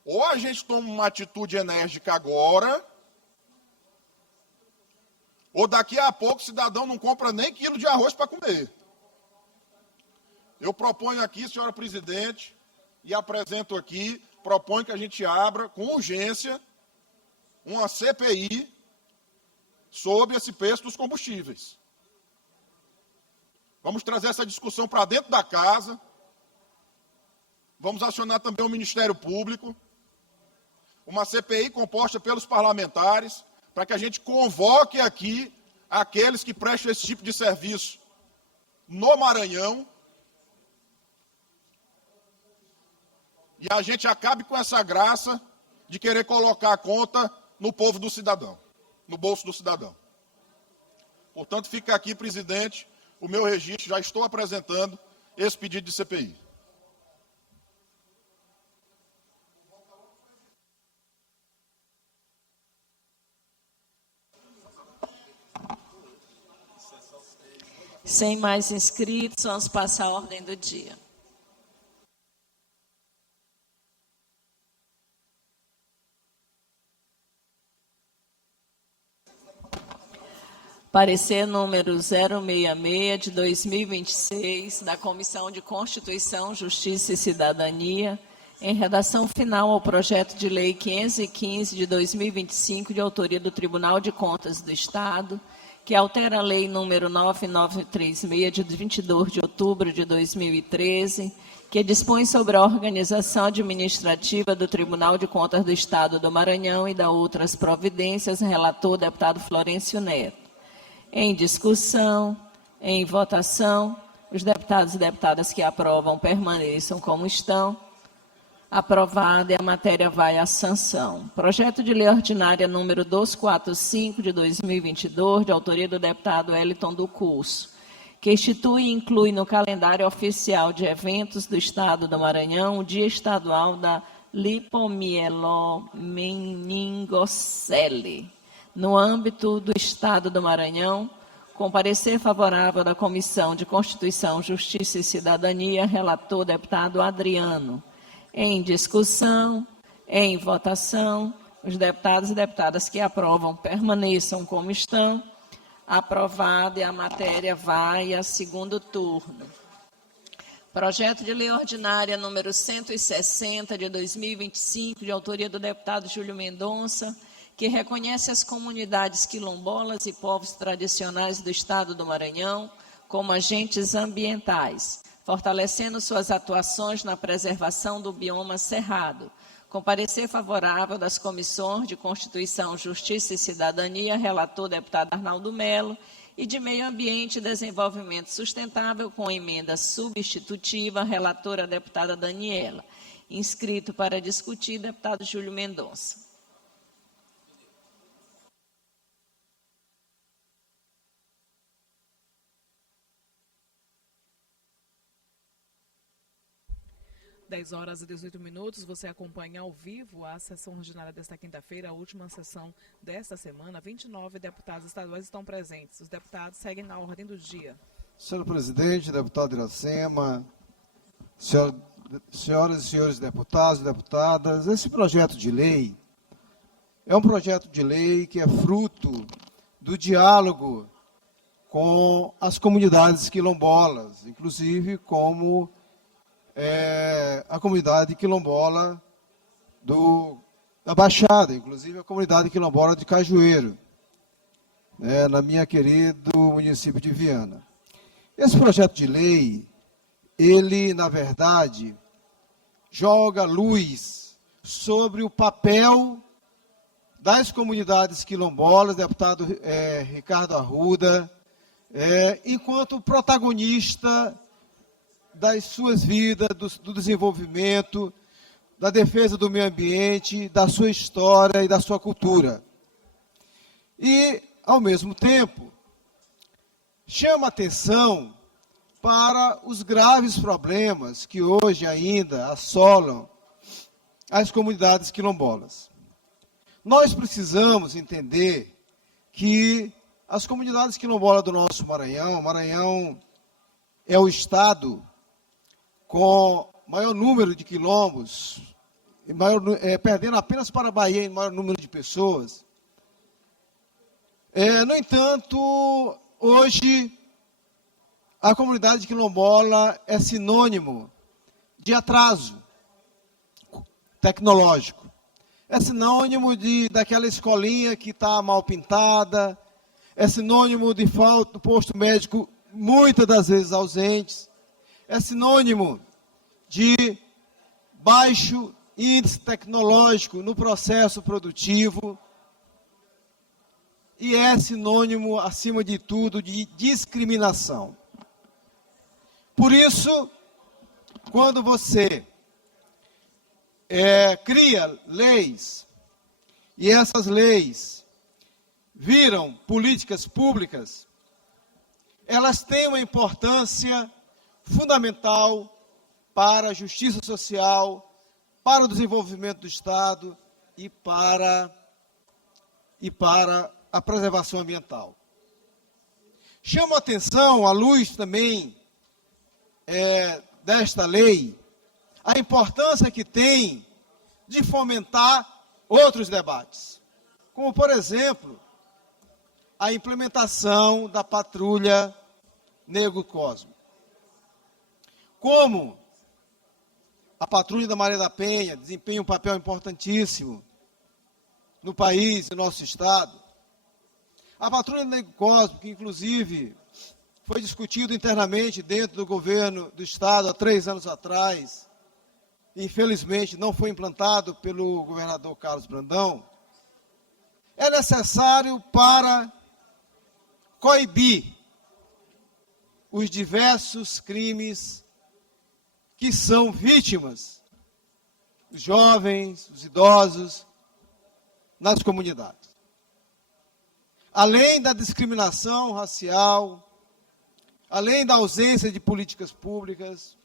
Ou a gente toma uma atitude enérgica agora, ou daqui a pouco o cidadão não compra nem quilo de arroz para comer. Eu proponho aqui, senhora presidente, e apresento aqui, proponho que a gente abra com urgência uma CPI sobre esse preço dos combustíveis. Vamos trazer essa discussão para dentro da casa. Vamos acionar também o Ministério Público. Uma CPI composta pelos parlamentares, para que a gente convoque aqui aqueles que prestam esse tipo de serviço no Maranhão. E a gente acabe com essa graça de querer colocar a conta no povo do cidadão, no bolso do cidadão. Portanto, fica aqui, presidente, o meu registro, já estou apresentando esse pedido de CPI. Sem mais inscritos, vamos passar a ordem do dia. Parecer número 066 de 2026, da Comissão de Constituição, Justiça e Cidadania, em redação final ao projeto de lei 515 de 2025, de autoria do Tribunal de Contas do Estado, que altera a lei número 9936, de 22 de outubro de 2013, que dispõe sobre a organização administrativa do Tribunal de Contas do Estado do Maranhão e da outras providências, relator o deputado Florencio Neto. Em discussão, em votação, os deputados e deputadas que aprovam permaneçam como estão. Aprovada e a matéria vai à sanção. Projeto de lei ordinária número 245 de 2022, de autoria do deputado Wellington do Curso, que institui e inclui no calendário oficial de eventos do Estado do Maranhão o Dia Estadual da Lipomiellomeningocele. No âmbito do Estado do Maranhão, com parecer favorável da Comissão de Constituição, Justiça e Cidadania, relator deputado Adriano. Em discussão, em votação, os deputados e deputadas que aprovam permaneçam como estão. Aprovada e a matéria vai a segundo turno. Projeto de lei ordinária número 160 de 2025, de autoria do deputado Júlio Mendonça, que reconhece as comunidades quilombolas e povos tradicionais do Estado do Maranhão como agentes ambientais, fortalecendo suas atuações na preservação do bioma cerrado, com parecer favorável das comissões de Constituição, Justiça e Cidadania, relator deputado Arnaldo Melo, e de Meio Ambiente e Desenvolvimento Sustentável, com emenda substitutiva, relatora deputada Daniela. Inscrito para discutir, deputado Júlio Mendonça. Dez horas e 18 minutos, você acompanha ao vivo a sessão ordinária desta quinta-feira, a última sessão desta semana. 29 deputados estaduais estão presentes. Os deputados seguem na ordem do dia. Senhor presidente, deputado Iracema, senhoras e senhores deputados e deputadas, esse projeto de lei é um projeto de lei que é fruto do diálogo com as comunidades quilombolas, inclusive como a comunidade quilombola da Baixada, inclusive a comunidade quilombola de Cajueiro, na minha querido município de Viana. Esse projeto de lei, ele, na verdade, joga luz sobre o papel das comunidades quilombolas, deputado Ricardo Arruda, enquanto protagonista das suas vidas, do desenvolvimento, da defesa do meio ambiente, da sua história e da sua cultura. E, ao mesmo tempo, chama atenção para os graves problemas que hoje ainda assolam as comunidades quilombolas. Nós precisamos entender que as comunidades quilombolas do nosso Maranhão, Maranhão é o estado com maior número de quilombos, perdendo apenas para a Bahia em maior número de pessoas. No entanto, hoje, a comunidade quilombola é sinônimo de atraso tecnológico. É sinônimo daquela escolinha que está mal pintada, é sinônimo de falta do posto médico, muitas das vezes ausentes, é sinônimo de baixo índice tecnológico no processo produtivo e é sinônimo, acima de tudo, de discriminação. Por isso, quando você cria leis, e essas leis viram políticas públicas, elas têm uma importância fundamental para a justiça social, para o desenvolvimento do Estado e para a preservação ambiental. Chama a atenção, à luz também desta lei, a importância que tem de fomentar outros debates, como, por exemplo, a implementação da patrulha Negro Cosmo. Como a patrulha da Maria da Penha desempenha um papel importantíssimo no país e no nosso estado, a patrulha Negro Cosmo, que inclusive foi discutido internamente dentro do governo do estado há 3 anos atrás, infelizmente não foi implantado pelo governador Carlos Brandão, é necessário para coibir os diversos crimes que são vítimas, os jovens, os idosos, nas comunidades. Além da discriminação racial, além da ausência de políticas públicas,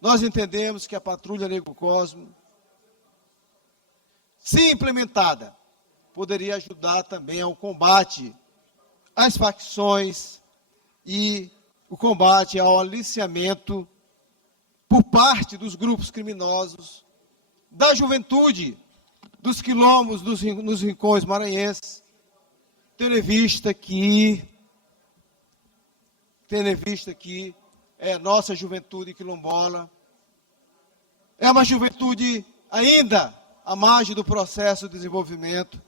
nós entendemos que a Patrulha Negro Cosmo, se implementada, poderia ajudar também ao combate às facções e o combate ao aliciamento por parte dos grupos criminosos, da juventude, dos quilombos, nos rincões maranhenses, tendo em vista que nossa juventude quilombola é uma juventude ainda à margem do processo de desenvolvimento,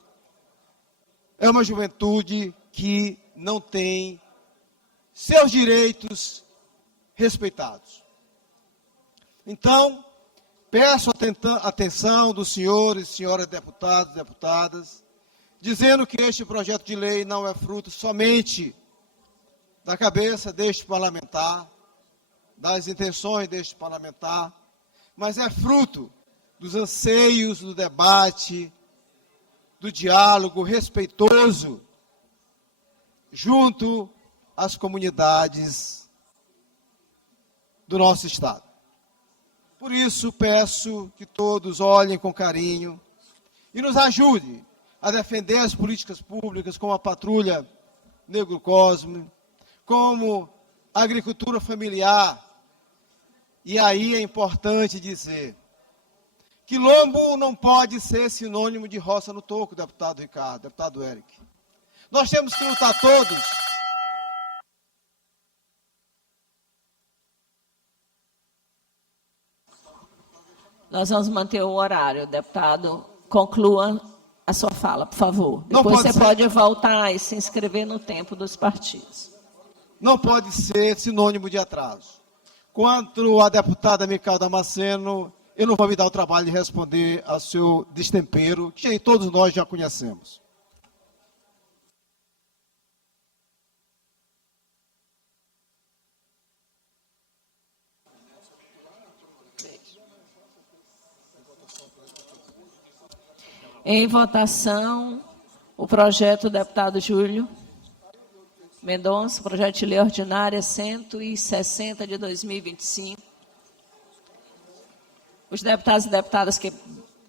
é uma juventude que não tem seus direitos respeitados. Então, peço a atenção dos senhores e senhoras deputados e deputadas, dizendo que este projeto de lei não é fruto somente da cabeça deste parlamentar, das intenções deste parlamentar, mas é fruto dos anseios do debate, do diálogo respeitoso junto às comunidades do nosso Estado. Por isso, peço que todos olhem com carinho e nos ajudem a defender as políticas públicas como a Patrulha Negro Cosmo, como a agricultura familiar. E aí é importante dizer, quilombo não pode ser sinônimo de roça no toco, deputado Ricardo, deputado Eric. Nós temos que lutar todos. Nós vamos manter o horário, deputado. Conclua a sua fala, por favor. Não Depois pode você ser. pode voltar e se inscrever no tempo dos partidos. Não pode ser sinônimo de atraso. Quanto à deputada Micael Damasceno, eu não vou me dar o trabalho de responder ao seu destempero, que todos nós já conhecemos. Em votação, o projeto do deputado Júlio Mendonça, projeto de lei ordinária 160 de 2025. Os deputados e deputadas que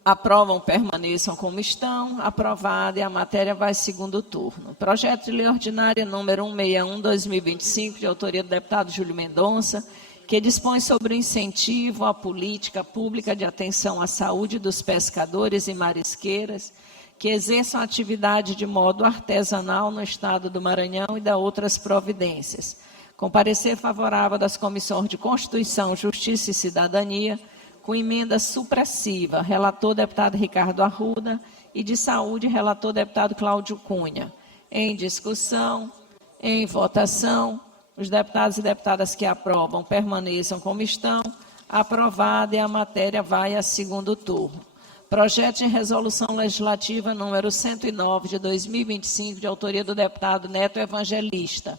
aprovam permaneçam como estão. Aprovada e a matéria vai segundo turno. Projeto de lei ordinária número 161/2025, de autoria do deputado Júlio Mendonça, que dispõe sobre o incentivo à política pública de atenção à saúde dos pescadores e marisqueiras que exerçam atividade de modo artesanal no estado do Maranhão e da outras providências. Com parecer favorável das comissões de Constituição, Justiça e Cidadania, com emenda supressiva, relator deputado Ricardo Arruda, e de Saúde, relator deputado Cláudio Cunha. Em discussão, em votação, os deputados e deputadas que aprovam permaneçam como estão. Aprovada e a matéria vai a segundo turno. Projeto de resolução legislativa número 109 de 2025, de autoria do deputado Neto Evangelista,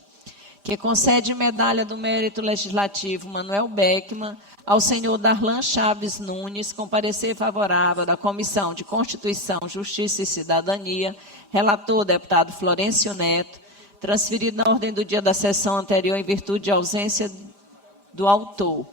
que concede medalha do mérito legislativo Manuel Beckmann ao senhor Darlan Chaves Nunes, com parecer favorável da Comissão de Constituição, Justiça e Cidadania, relator deputado Florencio Neto, transferido na ordem do dia da sessão anterior em virtude de ausência do autor.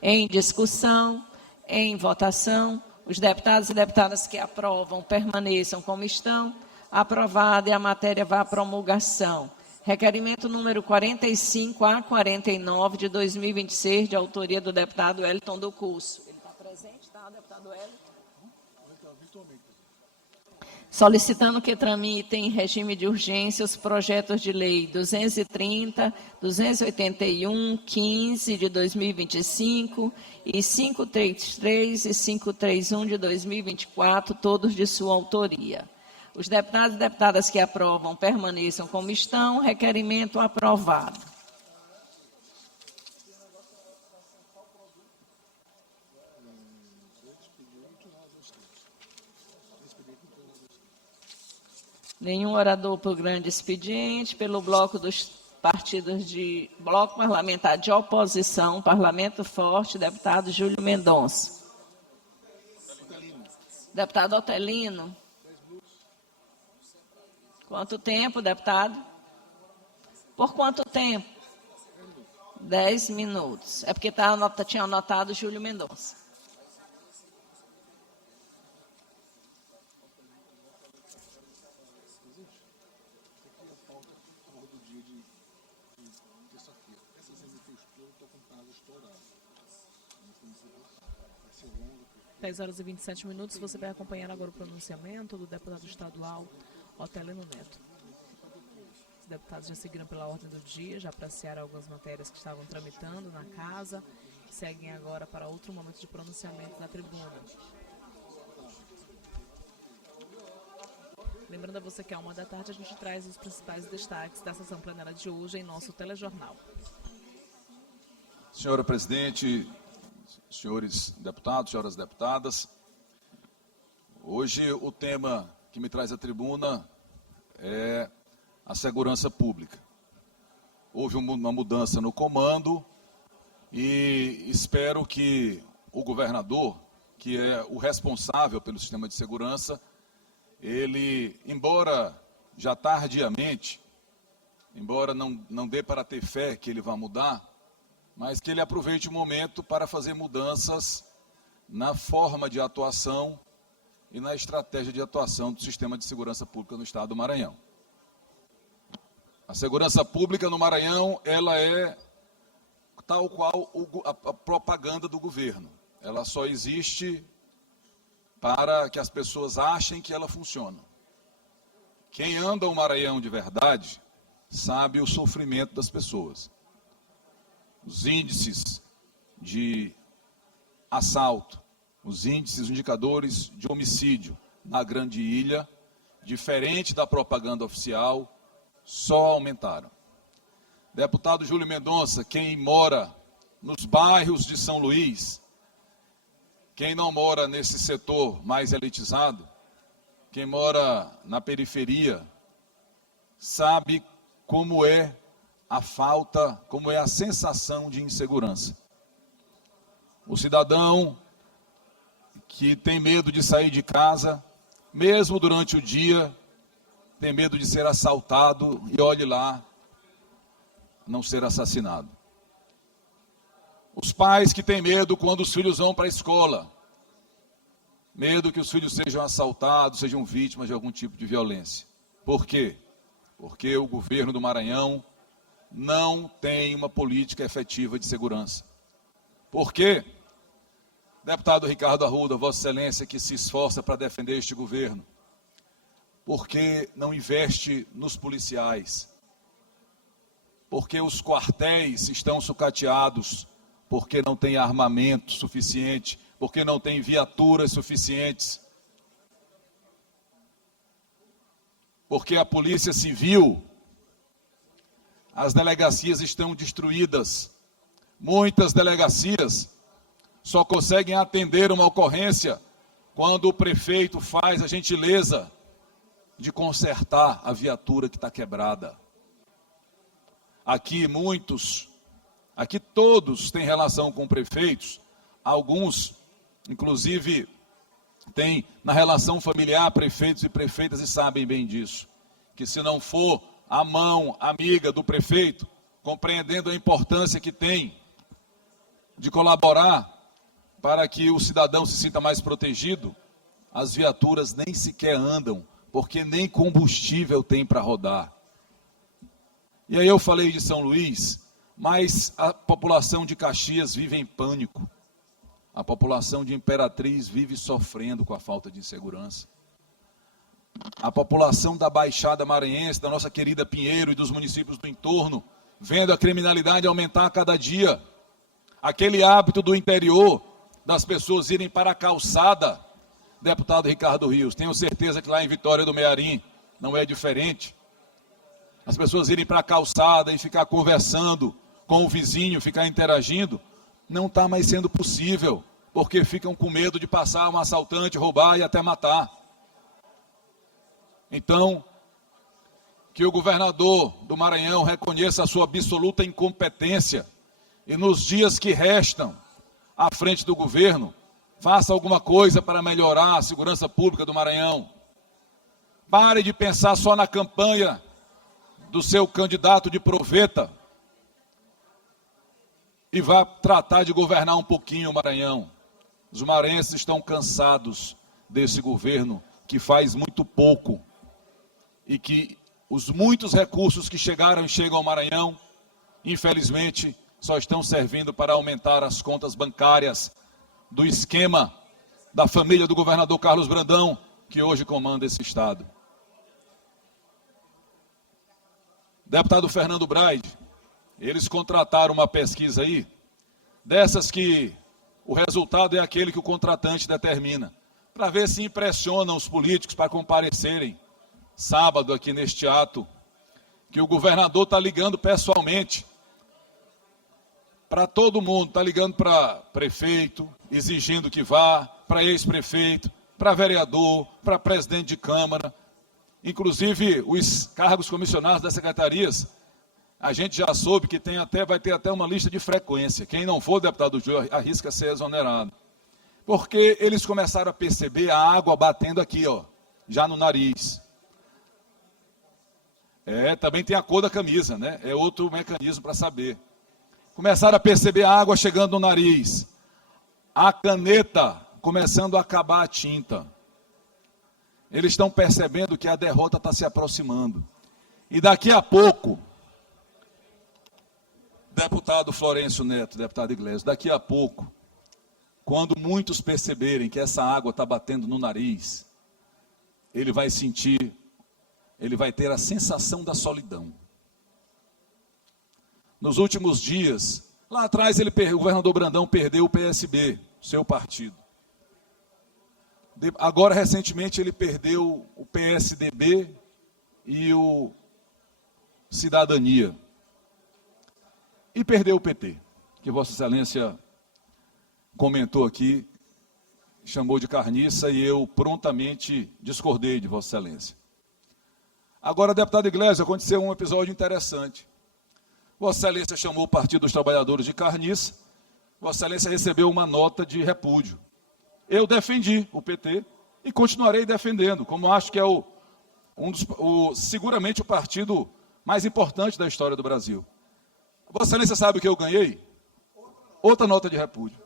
Em discussão, em votação, os deputados e deputadas que aprovam permaneçam como estão. Aprovada e a matéria vai à promulgação. Requerimento número 45A49 de 2026, de autoria do deputado Wellington do Curso. Ele está presente, tá, deputado Wellington? Solicitando que tramitem em regime de urgência os projetos de lei 230, 281, 15 de 2025 e 533 e 531 de 2024, todos de sua autoria. Os deputados e deputadas que aprovam permaneçam como estão. Requerimento aprovado. Nenhum orador por grande expediente. Pelo bloco dos partidos de bloco parlamentar de oposição, Parlamento Forte, deputado Júlio Mendonça. Deputado Otelino. Quanto tempo, deputado? Por quanto tempo? 10 minutos. É porque tinha anotado Júlio Mendonça. Às 10h27, você vai acompanhar agora o pronunciamento do deputado estadual Otelino Neto. Os deputados já seguiram pela ordem do dia, já apreciaram algumas matérias que estavam tramitando na casa, seguem agora para outro momento de pronunciamento na tribuna. Lembrando a você que à 13h a gente traz os principais destaques da sessão plenária de hoje em nosso telejornal. Senhora presidente, senhores deputados, senhoras deputadas, hoje o tema que me traz à tribuna é a segurança pública. Houve uma mudança no comando e espero que o governador, que é o responsável pelo sistema de segurança, ele, embora já tardiamente, embora não dê para ter fé que ele vá mudar, mas que ele aproveite o momento para fazer mudanças na forma de atuação e na estratégia de atuação do sistema de segurança pública no estado do Maranhão. A segurança pública no Maranhão, ela é tal qual a propaganda do governo. Ela só existe para que as pessoas achem que ela funciona. Quem anda o Maranhão de verdade sabe o sofrimento das pessoas. Os índices de assalto, os índices, os indicadores de homicídio na Grande Ilha, diferente da propaganda oficial, só aumentaram. Deputado Júlio Mendonça, quem mora nos bairros de São Luís, quem não mora nesse setor mais elitizado, quem mora na periferia, sabe como é a falta, como é a sensação de insegurança. O cidadão que tem medo de sair de casa, mesmo durante o dia, tem medo de ser assaltado e olhe lá, não ser assassinado. Os pais que têm medo quando os filhos vão para a escola. Medo que os filhos sejam assaltados, sejam vítimas de algum tipo de violência. Por quê? Porque o governo do Maranhão não tem uma política efetiva de segurança. Por quê? Deputado Ricardo Arruda, Vossa Excelência, que se esforça para defender este governo. Porque não investe nos policiais. Porque os quartéis estão sucateados, porque não tem armamento suficiente, porque não tem viaturas suficientes. Porque a Polícia Civil, as delegacias estão destruídas. Muitas delegacias só conseguem atender uma ocorrência quando o prefeito faz a gentileza de consertar a viatura que está quebrada. Aqui todos têm relação com prefeitos, alguns, inclusive, têm na relação familiar prefeitos e prefeitas e sabem bem disso, que se não for a mão amiga do prefeito, compreendendo a importância que tem de colaborar para que o cidadão se sinta mais protegido, as viaturas nem sequer andam, porque nem combustível tem para rodar. E aí eu falei de São Luís, mas a população de Caxias vive em pânico. A população de Imperatriz vive sofrendo com a falta de segurança. A população da Baixada Maranhense, da nossa querida Pinheiro e dos municípios do entorno, vendo a criminalidade aumentar a cada dia. Aquele hábito do interior das pessoas irem para a calçada, deputado Ricardo Rios, tenho certeza que lá em Vitória do Mearim não é diferente. As pessoas irem para a calçada e ficar conversando com o vizinho, ficar interagindo, não está mais sendo possível, porque ficam com medo de passar um assaltante, roubar e até matar. Então, que o governador do Maranhão reconheça a sua absoluta incompetência e nos dias que restam à frente do governo, faça alguma coisa para melhorar a segurança pública do Maranhão. Pare de pensar só na campanha do seu candidato de proveta e vá tratar de governar um pouquinho o Maranhão. Os maranhenses estão cansados desse governo que faz muito pouco e que os muitos recursos que chegaram e chegam ao Maranhão, infelizmente, só estão servindo para aumentar as contas bancárias do esquema da família do governador Carlos Brandão, que hoje comanda esse estado. Deputado Fernando Braide, eles contrataram uma pesquisa aí, dessas que o resultado é aquele que o contratante determina, para ver se impressionam os políticos para comparecerem sábado aqui neste ato, que o governador está ligando pessoalmente para todo mundo, está ligando para prefeito, exigindo que vá, para ex-prefeito, para vereador, para presidente de Câmara, inclusive os cargos comissionados das secretarias, a gente já soube que vai ter até uma lista de frequência. Quem não for deputado Jô, arrisca ser exonerado. Porque eles começaram a perceber a água batendo aqui, ó, já no nariz. Também tem a cor da camisa, né? É outro mecanismo para saber. Começaram a perceber a água chegando no nariz. A caneta começando a acabar a tinta. Eles estão percebendo que a derrota está se aproximando. E daqui a pouco, deputado Florencio Neto, deputado Iglesias, daqui a pouco, quando muitos perceberem que essa água está batendo no nariz, ele vai ter a sensação da solidão. Nos últimos dias, lá atrás o governador Brandão perdeu o PSB, seu partido. Agora, recentemente, ele perdeu o PSDB e o Cidadania. E perdeu o PT, que Vossa Excelência comentou aqui, chamou de carniça e eu prontamente discordei de Vossa Excelência. Agora, deputado Iglesias, aconteceu um episódio interessante. Vossa Excelência chamou o Partido dos Trabalhadores de carniça, Vossa Excelência recebeu uma nota de repúdio. Eu defendi o PT e continuarei defendendo, como acho que é seguramente o partido mais importante da história do Brasil. Vossa Excelência sabe o que eu ganhei? Outra nota de repúdio.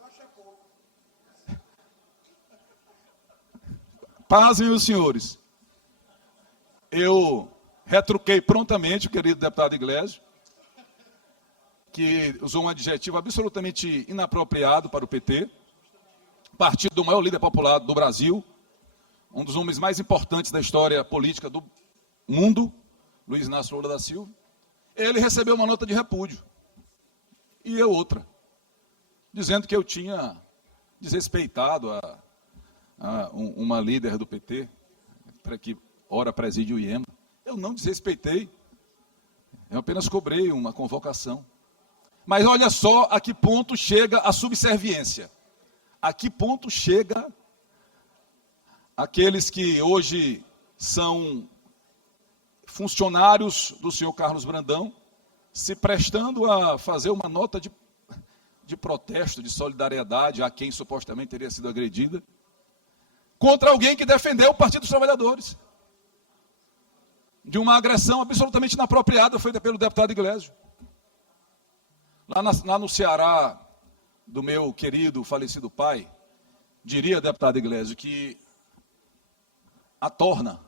Pasmem os senhores. Eu retruquei prontamente o querido deputado Iglesias, que usou um adjetivo absolutamente inapropriado para o PT, partido do maior líder popular do Brasil, um dos homens mais importantes da história política do mundo, Luiz Inácio Lula da Silva. Ele recebeu uma nota de repúdio, e eu outra, dizendo que eu tinha desrespeitado uma líder do PT, para que ora preside o IEMA. Eu não desrespeitei, eu apenas cobrei uma convocação. Mas olha só a que ponto chega a subserviência, a que ponto chega aqueles que hoje são funcionários do senhor Carlos Brandão, se prestando a fazer uma nota de protesto, de solidariedade a quem supostamente teria sido agredida, contra alguém que defendeu o Partido dos Trabalhadores, de uma agressão absolutamente inapropriada feita pelo deputado Iglesias. Lá no Ceará, do meu querido falecido pai, diria, deputado Iglesias, que a torna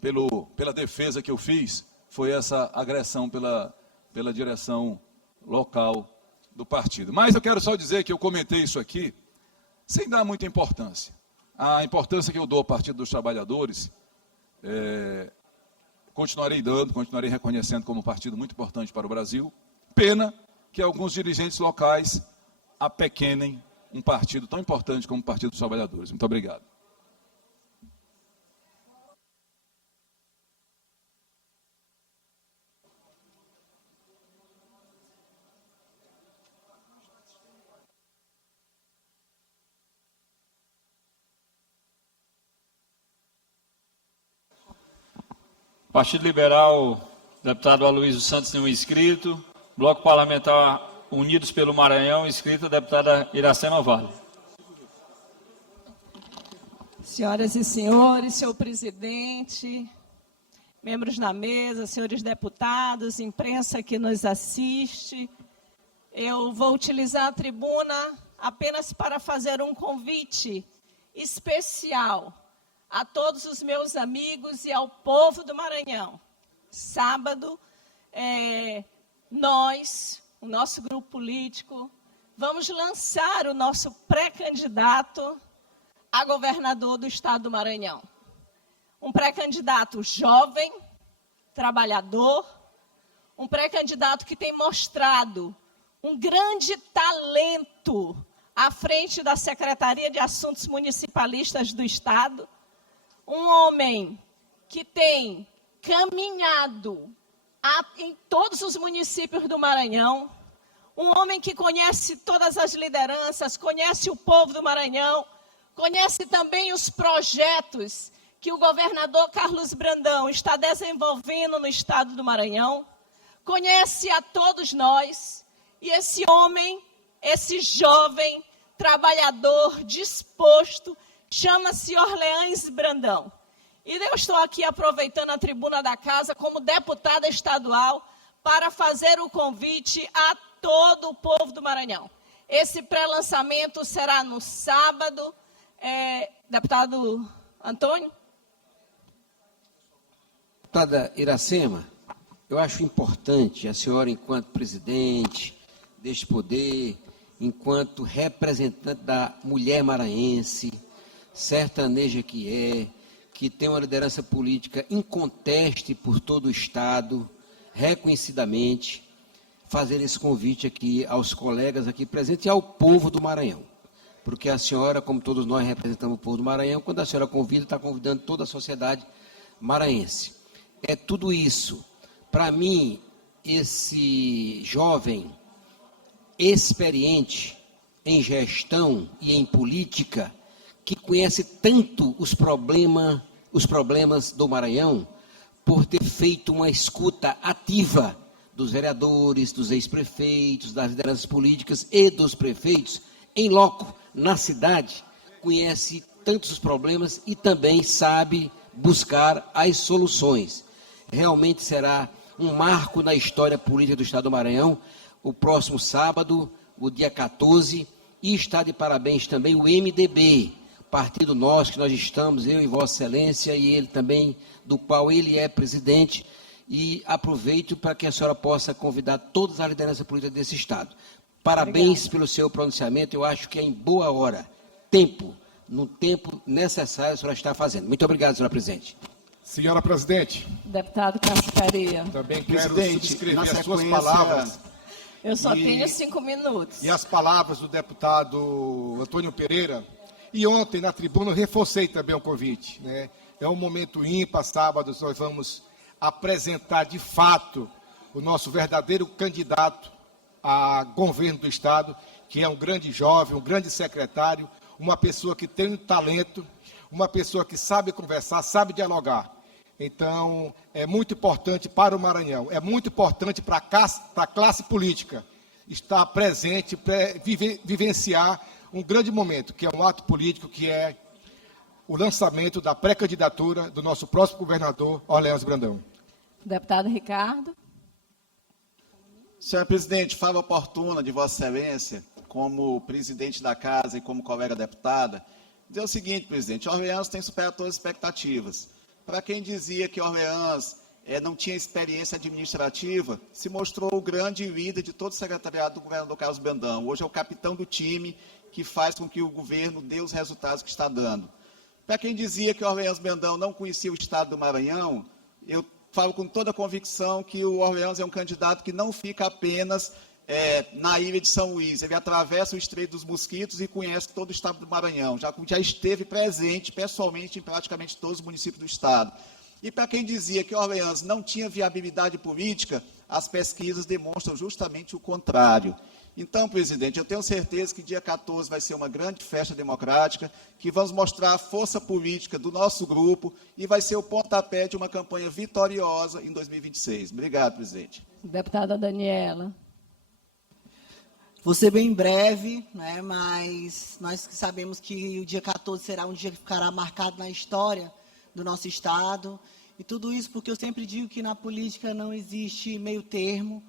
pela defesa que eu fiz foi essa agressão pela direção local do partido. Mas eu quero só dizer que eu comentei isso aqui sem dar muita importância. A importância que eu dou ao Partido dos Trabalhadores, continuarei dando, continuarei reconhecendo como um partido muito importante para o Brasil. Pena que alguns dirigentes locais apequenem um partido tão importante como o Partido dos Trabalhadores. Muito obrigado. Partido Liberal, deputado Aloysio Santos, nenhum inscrito. Bloco Parlamentar Unidos pelo Maranhão, inscrita a deputada Iracema Vale. Senhoras e senhores, senhor presidente, membros da mesa, senhores deputados, imprensa que nos assiste, eu vou utilizar a tribuna apenas para fazer um convite especial a todos os meus amigos e ao povo do Maranhão. Sábado, nós, o nosso grupo político, vamos lançar o nosso pré-candidato a governador do estado do Maranhão. Um pré-candidato jovem, trabalhador, um pré-candidato que tem mostrado um grande talento à frente da Secretaria de Assuntos Municipalistas do estado, um homem que tem caminhado em todos os municípios do Maranhão, um homem que conhece todas as lideranças, conhece o povo do Maranhão, conhece também os projetos que o governador Carlos Brandão está desenvolvendo no estado do Maranhão, conhece a todos nós, e esse homem, esse jovem, trabalhador, disposto, chama-se Orleans Brandão. E eu estou aqui aproveitando a tribuna da casa como deputada estadual para fazer o convite a todo o povo do Maranhão. Esse pré-lançamento será no sábado. Deputado Antônio? Deputada Iracema, eu acho importante a senhora, enquanto presidente deste poder, enquanto representante da mulher maranhense, sertaneja que tem uma liderança política inconteste por todo o estado, reconhecidamente, fazer esse convite aqui aos colegas aqui presentes e ao povo do Maranhão. Porque a senhora, como todos nós representamos o povo do Maranhão, quando a senhora convida, está convidando toda a sociedade maranhense. É tudo isso. Para mim, esse jovem experiente em gestão e em política, que conhece tanto os problemas do Maranhão, por ter feito uma escuta ativa dos vereadores, dos ex-prefeitos, das lideranças políticas e dos prefeitos, em loco, na cidade, conhece tantos os problemas e também sabe buscar as soluções. Realmente será um marco na história política do Estado do Maranhão, o próximo sábado, o dia 14, e está de parabéns também o MDB, partido nosso, que nós estamos, eu e Vossa Excelência, e ele também, do qual ele é presidente, e aproveito para que a senhora possa convidar todas as lideranças políticas desse Estado. Parabéns pelo seu pronunciamento, eu acho que é em boa hora, no tempo necessário a senhora está fazendo. Muito obrigado, senhora presidente. Senhora presidente, Deputado Cascaria. também quero Presidente, subscrever na as suas sequência- palavras Eu só E- tenho 5 minutos. e as palavras do deputado Antônio Pereira. E ontem, na tribuna, eu reforcei também o convite, né? É um momento ímpar, sábado, nós vamos apresentar de fato o nosso verdadeiro candidato a governo do Estado, que é um grande jovem, um grande secretário, uma pessoa que tem um talento, uma pessoa que sabe conversar, sabe dialogar. Então, é muito importante para o Maranhão, é muito importante para a classe política estar presente, vivenciar um grande momento, que é um ato político, que é o lançamento da pré-candidatura do nosso próximo governador, Orleans Brandão. Deputado Ricardo. Senhora presidente, fala oportuna de Vossa Excelência, como presidente da casa e como colega deputada, dizer o seguinte, presidente, Orleans tem superado todas as expectativas. Para quem dizia que Orleans não tinha experiência administrativa, se mostrou o grande líder de todo o secretariado do governador Carlos Brandão. Hoje é o capitão do time que faz com que o governo dê os resultados que está dando. Para quem dizia que Orleans Brandão não conhecia o estado do Maranhão, eu falo com toda a convicção que o Orleans é um candidato que não fica apenas na ilha de São Luís. Ele atravessa o Estreito dos Mosquitos e conhece todo o estado do Maranhão. Já esteve presente pessoalmente em praticamente todos os municípios do estado. E para quem dizia que Orleans não tinha viabilidade política, as pesquisas demonstram justamente o contrário. Então, presidente, eu tenho certeza que dia 14 vai ser uma grande festa democrática, que vamos mostrar a força política do nosso grupo e vai ser o pontapé de uma campanha vitoriosa em 2026. Obrigado, presidente. Deputada Daniela. Vou ser bem breve, né, mas nós sabemos que o dia 14 será um dia que ficará marcado na história do nosso Estado. E tudo isso porque eu sempre digo que na política não existe meio termo,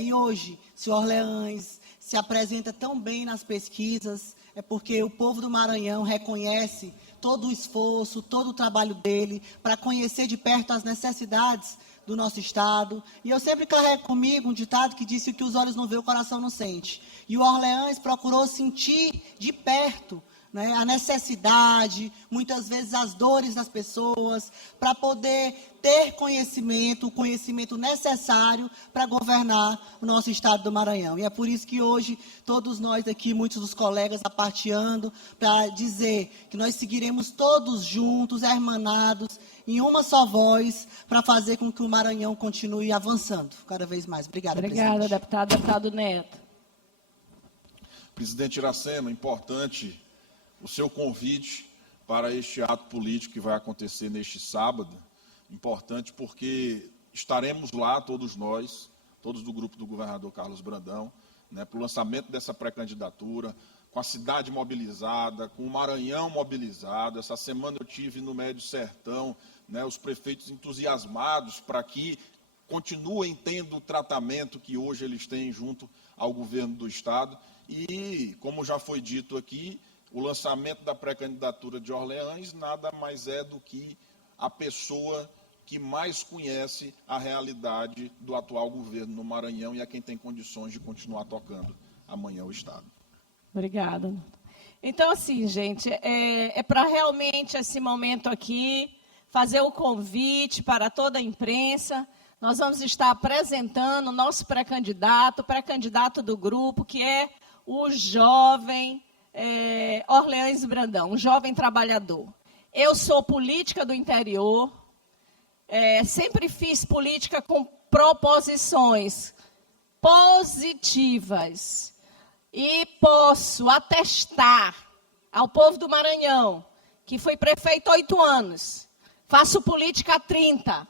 e hoje, se Orleans se apresenta tão bem nas pesquisas, é porque o povo do Maranhão reconhece todo o esforço, todo o trabalho dele para conhecer de perto as necessidades do nosso Estado. E eu sempre carrego comigo um ditado que disse que os olhos não veem, o coração não sente. E o Orleans procurou sentir de perto, né, a necessidade, muitas vezes as dores das pessoas, para poder ter conhecimento, o conhecimento necessário para governar o nosso estado do Maranhão. E é por isso que hoje todos nós aqui, muitos dos colegas aparteando, para dizer que nós seguiremos todos juntos, hermanados, em uma só voz, para fazer com que o Maranhão continue avançando cada vez mais. Obrigada, Obrigada, presidente. deputado Neto. Presidente Iracema, importante o seu convite para este ato político que vai acontecer neste sábado. Importante porque estaremos lá, todos nós, todos do grupo do governador Carlos Brandão, né, para o lançamento dessa pré-candidatura, com a cidade mobilizada, com o Maranhão mobilizado. Essa semana eu tive no Médio Sertão, né, os prefeitos entusiasmados para que continuem tendo o tratamento que hoje eles têm junto ao governo do Estado. E, como já foi dito aqui, o lançamento da pré-candidatura de Orleans nada mais é do que a pessoa que mais conhece a realidade do atual governo no Maranhão e a quem tem condições de continuar tocando amanhã o Estado. Obrigada. Então, assim, gente, é para realmente esse momento aqui fazer o convite para toda a imprensa. Nós vamos estar apresentando o nosso pré-candidato do grupo, que é o jovem Orleans Brandão, um jovem trabalhador. Eu sou política do interior, sempre fiz política com proposições positivas e posso atestar ao povo do Maranhão que fui prefeito há 8 anos, faço política há 30,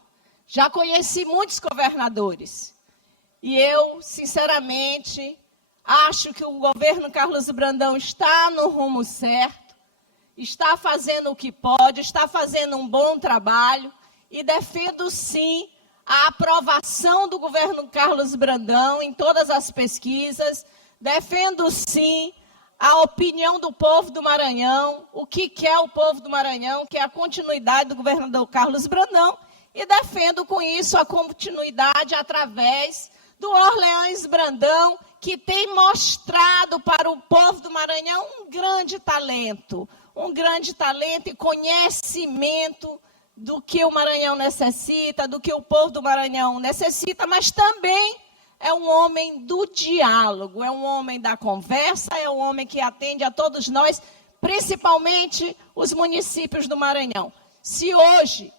já conheci muitos governadores e eu, sinceramente, Acho que o governo Carlos Brandão está no rumo certo, está fazendo o que pode, está fazendo um bom trabalho e defendo, sim, a aprovação do governo Carlos Brandão em todas as pesquisas. Defendo, sim, a opinião do povo do Maranhão, o que quer o povo do Maranhão, que é a continuidade do governador Carlos Brandão, e defendo com isso a continuidade através do Orleans Brandão, que tem mostrado para o povo do Maranhão um grande talento e conhecimento do que o Maranhão necessita, do que o povo do Maranhão necessita, mas também é um homem do diálogo, é um homem da conversa, é um homem que atende a todos nós, principalmente os municípios do Maranhão. Se hoje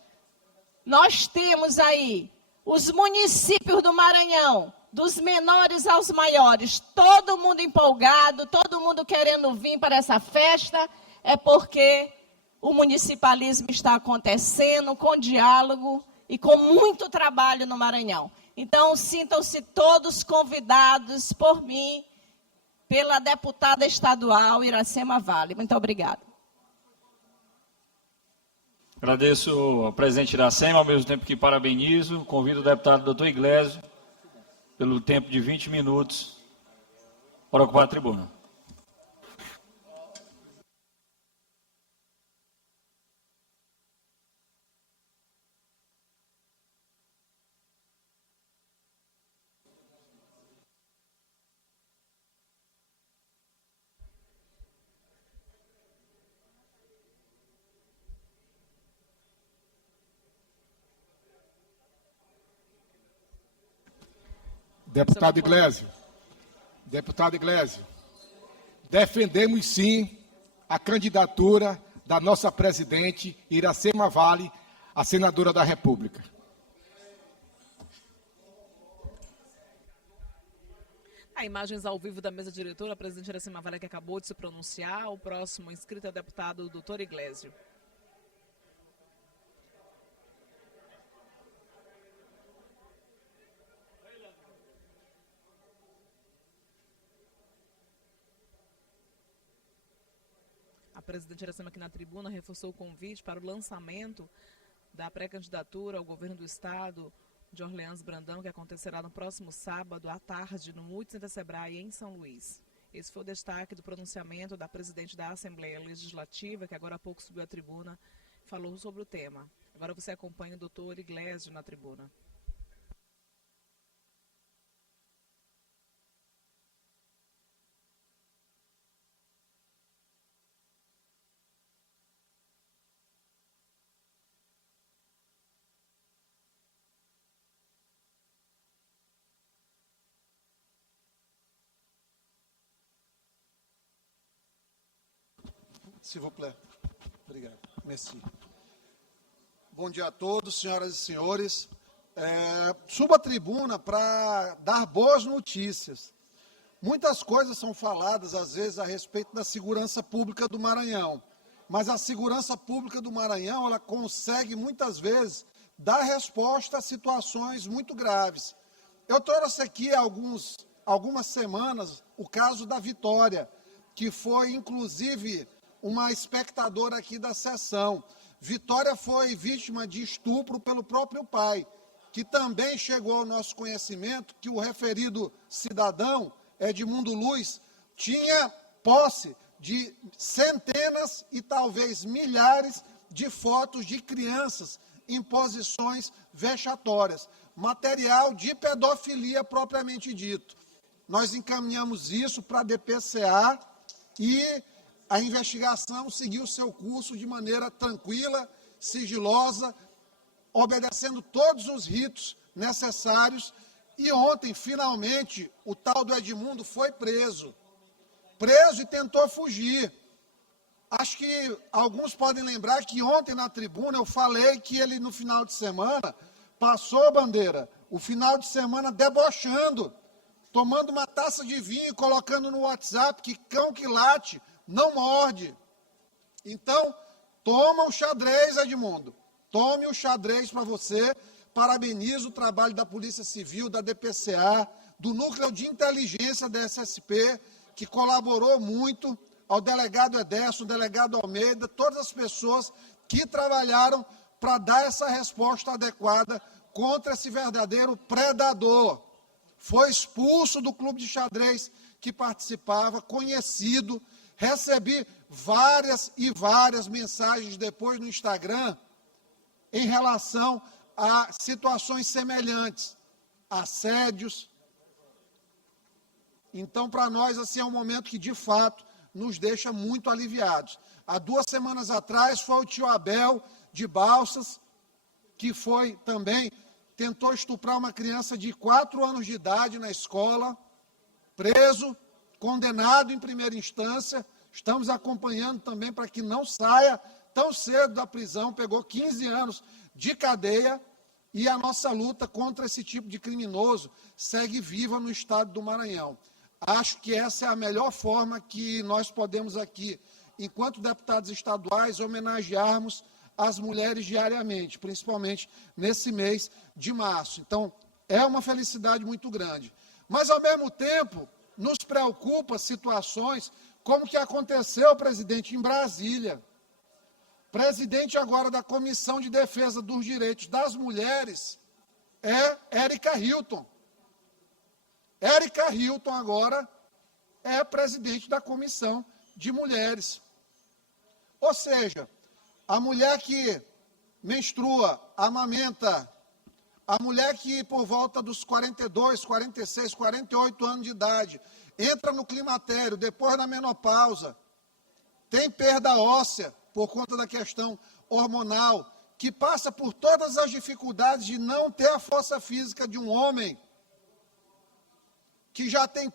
nós temos aí os municípios do Maranhão, dos menores aos maiores, todo mundo empolgado, todo mundo querendo vir para essa festa, é porque o municipalismo está acontecendo com diálogo e com muito trabalho no Maranhão. Então, sintam-se todos convidados por mim, pela deputada estadual Iracema Vale. Muito obrigada. Agradeço ao presidente Iracema, ao mesmo tempo que parabenizo. Convido o deputado doutor Iglesio, pelo tempo de 20 minutos, para ocupar a tribuna. Deputado Iglesio, defendemos sim a candidatura da nossa presidente Iracema Vale, a senadora da República. Há imagens ao vivo da mesa diretora, a presidente Iracema Vale que acabou de se pronunciar. O próximo inscrito é o deputado doutor Iglesio. A presidente Iracema aqui na tribuna reforçou o convite para o lançamento da pré-candidatura ao governo do estado de Orleans Brandão, que acontecerá no próximo sábado à tarde no Multicenter Sebrae em São Luís. Esse foi o destaque do pronunciamento da presidente da Assembleia Legislativa, que agora há pouco subiu à tribuna, falou sobre o tema. Agora você acompanha o doutor Iglesio na tribuna. S'il vous plaît. Obrigado. Merci. Bom dia a todos, senhoras e senhores. Subo à tribuna para dar boas notícias. Muitas coisas são faladas, às vezes, a respeito da segurança pública do Maranhão. Mas a segurança pública do Maranhão, ela consegue, muitas vezes, dar resposta a situações muito graves. Eu trouxe aqui há algumas semanas o caso da Vitória, que foi, inclusive, uma espectadora aqui da sessão. Vitória foi vítima de estupro pelo próprio pai, que também chegou ao nosso conhecimento que o referido cidadão, Edmundo Luz, tinha posse de centenas e talvez milhares de fotos de crianças em posições vexatórias, material de pedofilia propriamente dito. Nós encaminhamos isso para a DPCA e a investigação seguiu seu curso de maneira tranquila, sigilosa, obedecendo todos os ritos necessários. E ontem, finalmente, o tal do Edmundo foi preso. Preso e tentou fugir. Acho que alguns podem lembrar que ontem na tribuna eu falei que ele, no final de semana, passou, Bandeira, o final de semana debochando, tomando uma taça de vinho e colocando no WhatsApp que cão que late não morde. Então, toma o xadrez, Edmundo. Tome o xadrez para você. Parabenizo o trabalho da Polícia Civil, da DPCA, do Núcleo de Inteligência da SSP, que colaborou muito, ao delegado Edécio, ao delegado Almeida, todas as pessoas que trabalharam para dar essa resposta adequada contra esse verdadeiro predador. Foi expulso do clube de xadrez que participava, conhecido, recebi várias e várias mensagens depois no Instagram em relação a situações semelhantes, assédios. Então, para nós, assim, é um momento que, de fato, nos deixa muito aliviados. Há 2 semanas atrás, foi o tio Abel, de Balsas, que foi também, tentou estuprar uma criança de 4 anos de idade na escola, preso, condenado em primeira instância. Estamos acompanhando também para que não saia tão cedo da prisão, pegou 15 anos de cadeia, e a nossa luta contra esse tipo de criminoso segue viva no estado do Maranhão. Acho que essa é a melhor forma que nós podemos aqui, enquanto deputados estaduais, homenagearmos as mulheres diariamente, principalmente nesse mês de março. Então, é uma felicidade muito grande. Mas, ao mesmo tempo, nos preocupa situações como que aconteceu, presidente, em Brasília. Presidente agora da Comissão de Defesa dos Direitos das Mulheres é Érica Hilton. Érica Hilton agora é presidente da Comissão de Mulheres. Ou seja, a mulher que menstrua, amamenta, a mulher que por volta dos 42, 46, 48 anos de idade, entra no climatério, depois da menopausa, tem perda óssea por conta da questão hormonal, que passa por todas as dificuldades de não ter a força física de um homem, que já tem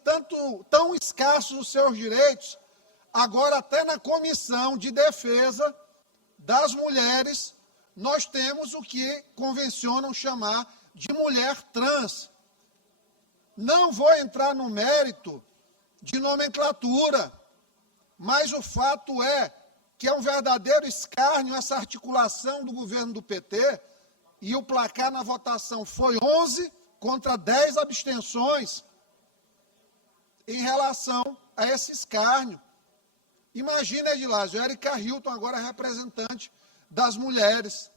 tão escassos os seus direitos, agora até na Comissão de Defesa das Mulheres, nós temos o que convencionam chamar de mulher trans. Não vou entrar no mérito de nomenclatura, mas o fato é que é um verdadeiro escárnio essa articulação do governo do PT, e o placar na votação foi 11 contra 10 abstenções em relação a esse escárnio. Imagina, Edilásio, Érica Hilton agora representante das mulheres.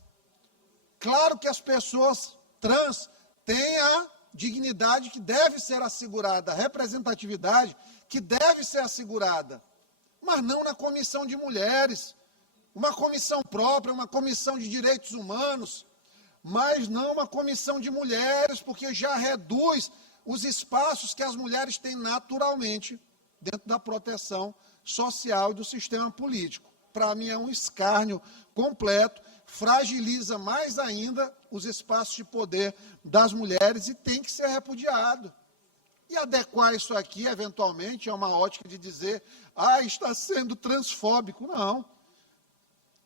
Claro que as pessoas trans têm a dignidade que deve ser assegurada, a representatividade que deve ser assegurada, mas não na comissão de mulheres, uma comissão própria, uma comissão de direitos humanos, mas não uma comissão de mulheres, porque já reduz os espaços que as mulheres têm naturalmente dentro da proteção social e do sistema político. Para mim é um escárnio completo, fragiliza mais ainda os espaços de poder das mulheres e tem que ser repudiado. E adequar isso aqui, eventualmente, é uma ótica de dizer, está sendo transfóbico. Não.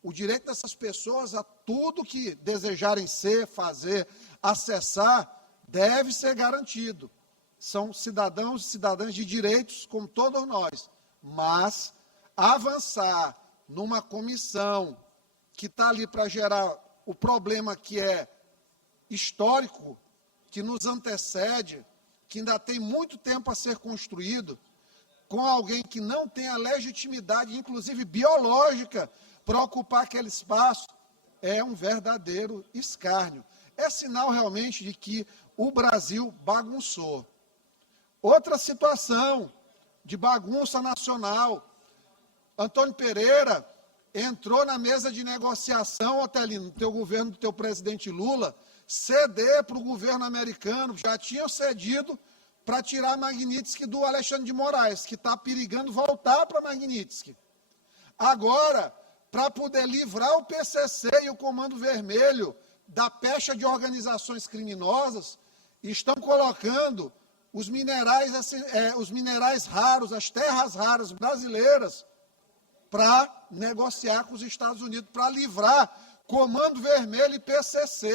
O direito dessas pessoas a tudo que desejarem ser, fazer, acessar, deve ser garantido. São cidadãos e cidadãs de direitos, como todos nós. Mas avançar numa comissão que está ali para gerar o problema que é histórico, que nos antecede, que ainda tem muito tempo a ser construído, com alguém que não tem a legitimidade, inclusive biológica, para ocupar aquele espaço, é um verdadeiro escárnio. É sinal realmente de que o Brasil bagunçou. Outra situação de bagunça nacional, Antônio Pereira entrou na mesa de negociação, Otelino, do teu governo, do teu presidente Lula, ceder para o governo americano, já tinham cedido para tirar Magnitsky do Alexandre de Moraes, que está perigando voltar para Magnitsky. Agora, para poder livrar o PCC e o Comando Vermelho da pecha de organizações criminosas, estão colocando os minerais raros, as terras raras brasileiras, para negociar com os Estados Unidos, para livrar Comando Vermelho e PCC.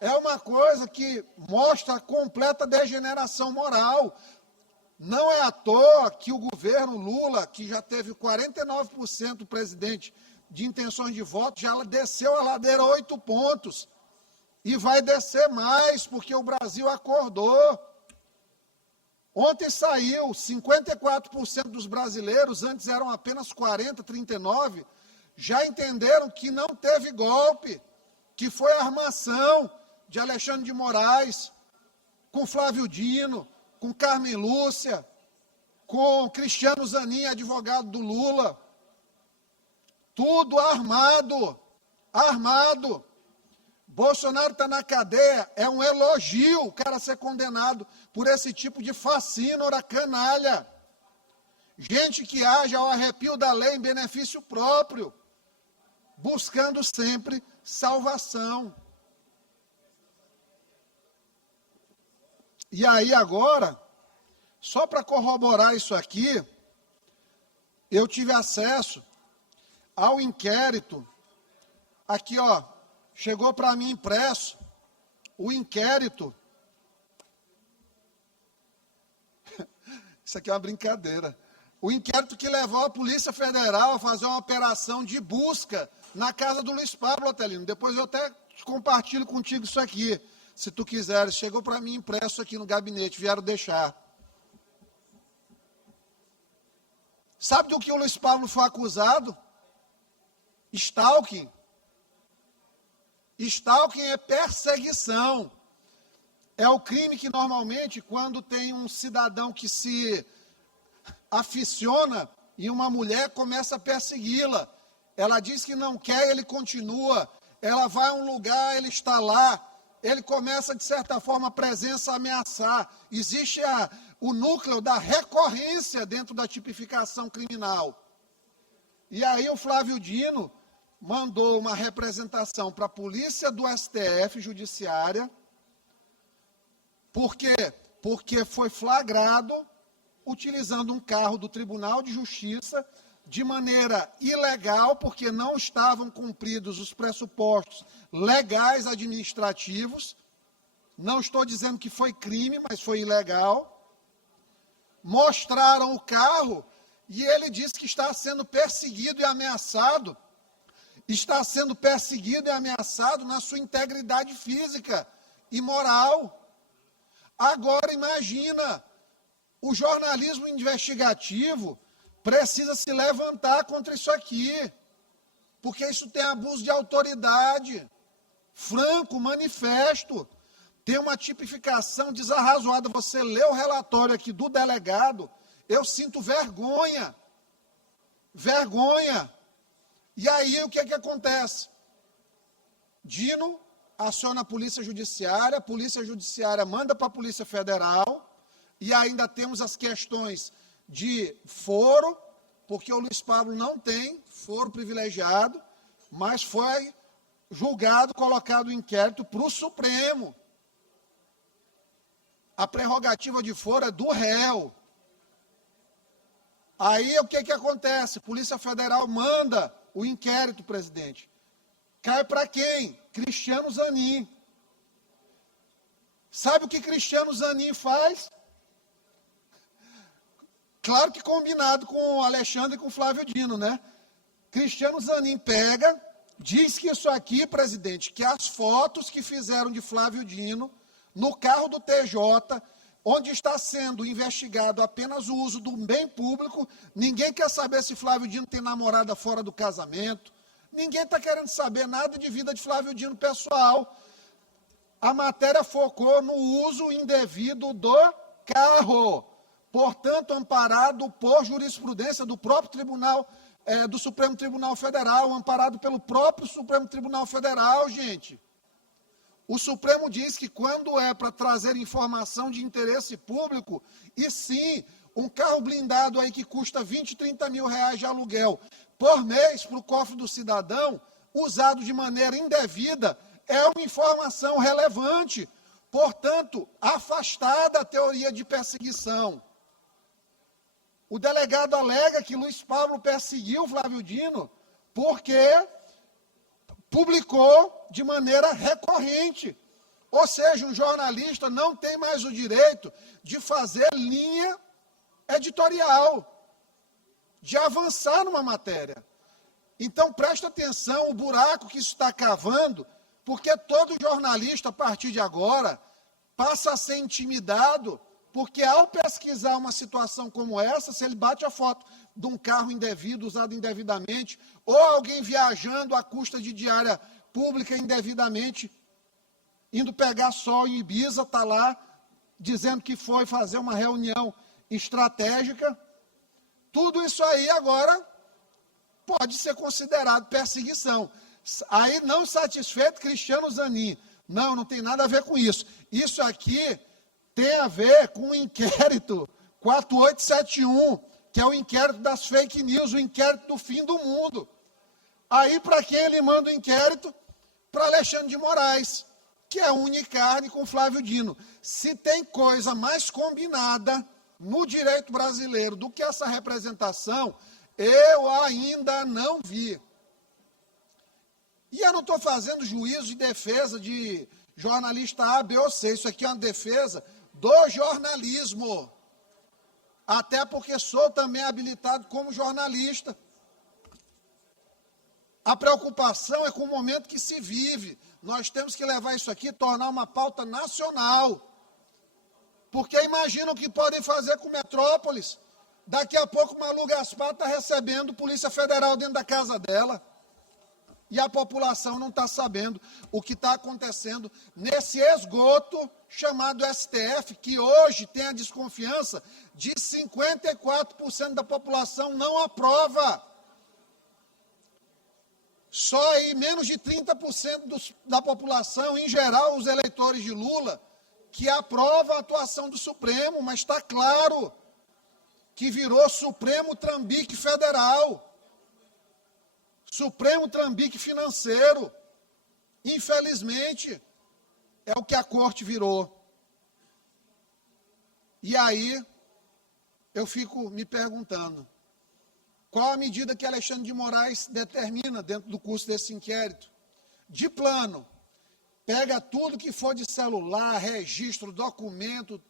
É uma coisa que mostra a completa degeneração moral. Não é à toa que o governo Lula, que já teve 49% do presidente de intenções de voto, já desceu a ladeira 8 pontos. E vai descer mais, porque o Brasil acordou. Ontem saiu 54% dos brasileiros, antes eram apenas 40%, 39%, já entenderam que não teve golpe, que foi armação de Alexandre de Moraes, com Flávio Dino, com Carmen Lúcia, com Cristiano Zanin, advogado do Lula. Tudo armado, armado. Bolsonaro está na cadeia, é um elogio o cara ser condenado por esse tipo de facínora, canalha. Gente que age ao arrepio da lei em benefício próprio, buscando sempre salvação. E aí agora, só para corroborar isso aqui, eu tive acesso ao inquérito, aqui ó, chegou para mim impresso, o inquérito, isso aqui é uma brincadeira, o inquérito que levou a Polícia Federal a fazer uma operação de busca na casa do Luiz Pablo, Otelino. Depois eu até compartilho contigo isso aqui, se tu quiseres. Chegou para mim impresso aqui no gabinete, vieram deixar. Sabe do que o Luiz Pablo foi acusado? Stalking. Stalking é perseguição. É o crime que normalmente, quando tem um cidadão que se aficiona em uma mulher, começa a persegui-la. Ela diz que não quer, ele continua. Ela vai a um lugar, ele está lá. Ele começa, de certa forma, a presença a ameaçar. Existe o núcleo da recorrência dentro da tipificação criminal. E aí o Flávio Dino mandou uma representação para a polícia do STF, judiciária. Por quê? Porque foi flagrado utilizando um carro do Tribunal de Justiça de maneira ilegal, porque não estavam cumpridos os pressupostos legais administrativos. Não estou dizendo que foi crime, mas foi ilegal. Mostraram o carro e ele disse que está sendo perseguido e ameaçado. Está sendo perseguido e ameaçado na sua integridade física e moral. Agora imagina, o jornalismo investigativo precisa se levantar contra isso aqui, porque isso tem abuso de autoridade, franco, manifesto, tem uma tipificação desarrazoada. Você lê o relatório aqui do delegado, eu sinto vergonha, vergonha. E aí o que é que acontece? Dino aciona a Polícia Judiciária manda para a Polícia Federal, e ainda temos as questões de foro, porque o Luiz Pablo não tem foro privilegiado, mas foi julgado, colocado o inquérito para o Supremo. A prerrogativa de foro é do réu. Aí o que acontece? Polícia Federal manda o inquérito, presidente. Cai para quem? Cristiano Zanin. Sabe o que Cristiano Zanin faz? Claro que combinado com o Alexandre e com o Flávio Dino, né? Cristiano Zanin pega, diz que isso aqui, presidente, que as fotos que fizeram de Flávio Dino no carro do TJ, onde está sendo investigado apenas o uso do bem público, ninguém quer saber se Flávio Dino tem namorada fora do casamento, ninguém está querendo saber nada de vida de Flávio Dino pessoal. A matéria focou no uso indevido do carro, portanto, amparado por jurisprudência do próprio Tribunal, do Supremo Tribunal Federal, amparado pelo próprio Supremo Tribunal Federal, gente. O Supremo diz que quando é para trazer informação de interesse público, e sim, um carro blindado aí que custa 20, 30 mil reais de aluguel por mês para o cofre do cidadão, usado de maneira indevida, é uma informação relevante, portanto, afastada a teoria de perseguição. O delegado alega que Luiz Pablo perseguiu Flávio Dino porque publicou de maneira recorrente. Ou seja, um jornalista não tem mais o direito de fazer linha editorial, de avançar numa matéria. Então, presta atenção, o buraco que isso está cavando, porque todo jornalista, a partir de agora, passa a ser intimidado Porque ao pesquisar uma situação como essa, se ele bate a foto de um carro indevido, usado indevidamente, ou alguém viajando à custa de diária pública indevidamente, indo pegar sol em Ibiza, está lá dizendo que foi fazer uma reunião estratégica, tudo isso aí agora pode ser considerado perseguição. Aí, não satisfeito, Cristiano Zanin, não tem nada a ver com isso. Isso aqui tem a ver com o inquérito 4871, que é o inquérito das fake news, o inquérito do fim do mundo. Aí, para quem ele manda o inquérito? Para Alexandre de Moraes, que é unicarne com Flávio Dino. Se tem coisa mais combinada no direito brasileiro do que essa representação, eu ainda não vi. E eu não estou fazendo juízo de defesa de jornalista A, B ou C. Isso aqui é uma defesa do jornalismo. Até porque sou também habilitado como jornalista. A preocupação é com o momento que se vive. Nós temos que levar isso aqui e tornar uma pauta nacional. Porque imaginam o que podem fazer com Metrópolis. Daqui a pouco, Malu Gaspar está recebendo Polícia Federal dentro da casa dela. E a população não está sabendo o que está acontecendo nesse esgoto chamado STF, que hoje tem a desconfiança de 54% da população não aprova. Só aí menos de 30% da população, em geral, os eleitores de Lula, que aprova a atuação do Supremo, mas está claro que virou Supremo Trambique Federal. Supremo Trambique Financeiro. Infelizmente, é o que a corte virou. E aí, eu fico me perguntando, qual a medida que Alexandre de Moraes determina dentro do curso desse inquérito? De plano, pega tudo que for de celular, registro, documento,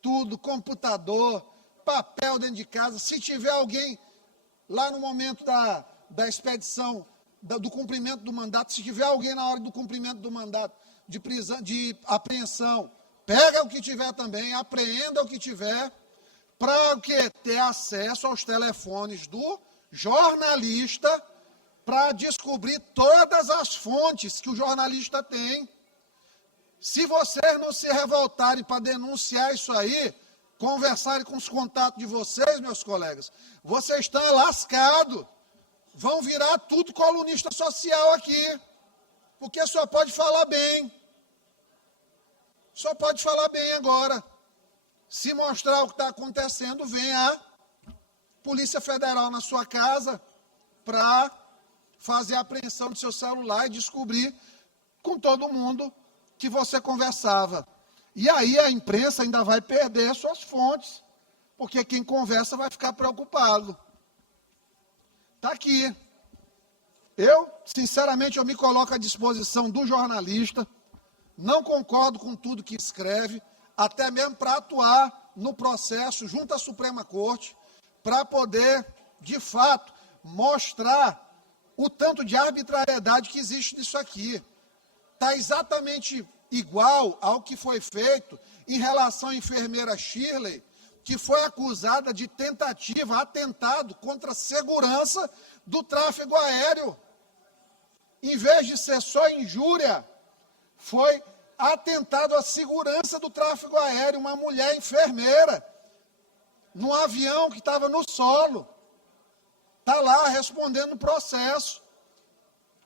tudo, computador, papel dentro de casa. Se tiver alguém lá no momento da expedição, do cumprimento do mandato, se tiver alguém na hora do cumprimento do mandato de prisão, de apreensão, pega o que tiver também, apreenda o que tiver, para ter acesso aos telefones do jornalista, para descobrir todas as fontes que o jornalista tem. Se vocês não se revoltarem para denunciar isso aí, conversarem com os contatos de vocês, meus colegas, vocês estão lascados. Vão virar tudo colunista social aqui, porque só pode falar bem. Só pode falar bem agora. Se mostrar o que está acontecendo, vem a Polícia Federal na sua casa para fazer a apreensão do seu celular e descobrir com todo mundo que você conversava. E aí a imprensa ainda vai perder suas fontes, porque quem conversa vai ficar preocupado. Está aqui. Sinceramente, eu me coloco à disposição do jornalista, não concordo com tudo que escreve, até mesmo para atuar no processo junto à Suprema Corte, para poder, de fato, mostrar o tanto de arbitrariedade que existe nisso aqui. Está exatamente igual ao que foi feito em relação à enfermeira Shirley, que foi acusada de tentativa, atentado contra a segurança do tráfego aéreo. Em vez de ser só injúria, foi atentado à segurança do tráfego aéreo, uma mulher enfermeira, num avião que estava no solo, está lá respondendo o processo,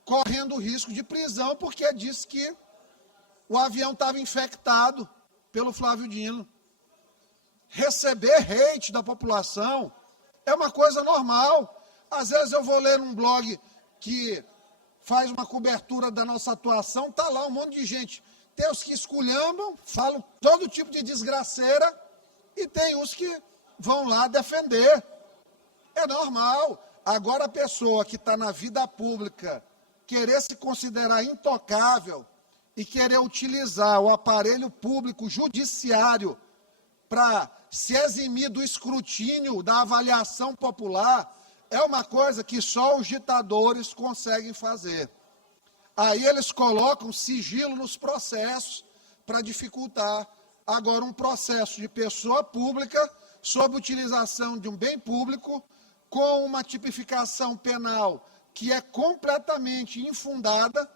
correndo risco de prisão, porque disse que o avião estava infectado pelo Flávio Dino. Receber hate da população é uma coisa normal. Às vezes eu vou ler um blog que faz uma cobertura da nossa atuação, está lá um monte de gente. Tem os que esculhambam, falam todo tipo de desgraceira, e tem os que vão lá defender. É normal. Agora a pessoa que está na vida pública querer se considerar intocável e querer utilizar o aparelho público judiciário para se eximir do escrutínio, da avaliação popular, é uma coisa que só os ditadores conseguem fazer. Aí eles colocam sigilo nos processos para dificultar agora um processo de pessoa pública sob utilização de um bem público com uma tipificação penal que é completamente infundada.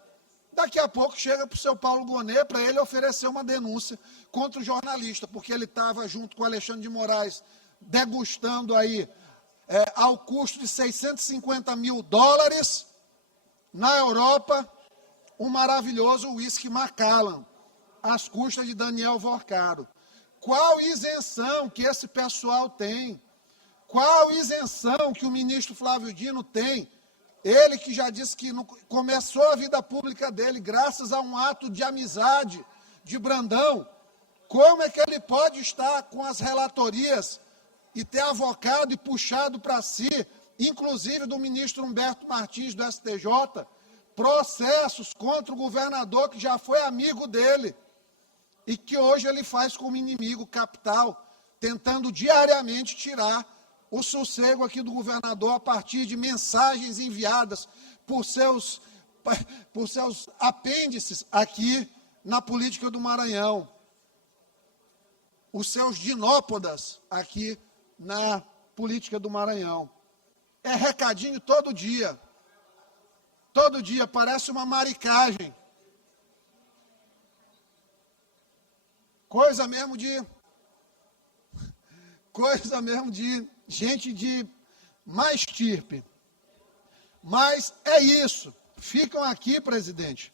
Daqui a pouco chega para o seu Paulo Gonet para ele oferecer uma denúncia contra o jornalista, porque ele estava junto com o Alexandre de Moraes degustando aí ao custo de $650 mil na Europa um maravilhoso uísque Macallan, às custas de Daniel Vorcaro. Qual isenção que esse pessoal tem? Qual isenção que o ministro Flávio Dino tem? Ele que já disse que começou a vida pública dele graças a um ato de amizade de Brandão. Como é que ele pode estar com as relatorias e ter avocado e puxado para si, inclusive do ministro Humberto Martins do STJ, processos contra o governador que já foi amigo dele e que hoje ele faz como inimigo capital, tentando diariamente tirar o sossego aqui do governador a partir de mensagens enviadas por seus apêndices aqui na política do Maranhão. Os seus dinópodas aqui na política do Maranhão. É recadinho todo dia. Todo dia, parece uma maricagem. Coisa mesmo de gente de má estirpe. Mas é isso. Ficam aqui, presidente,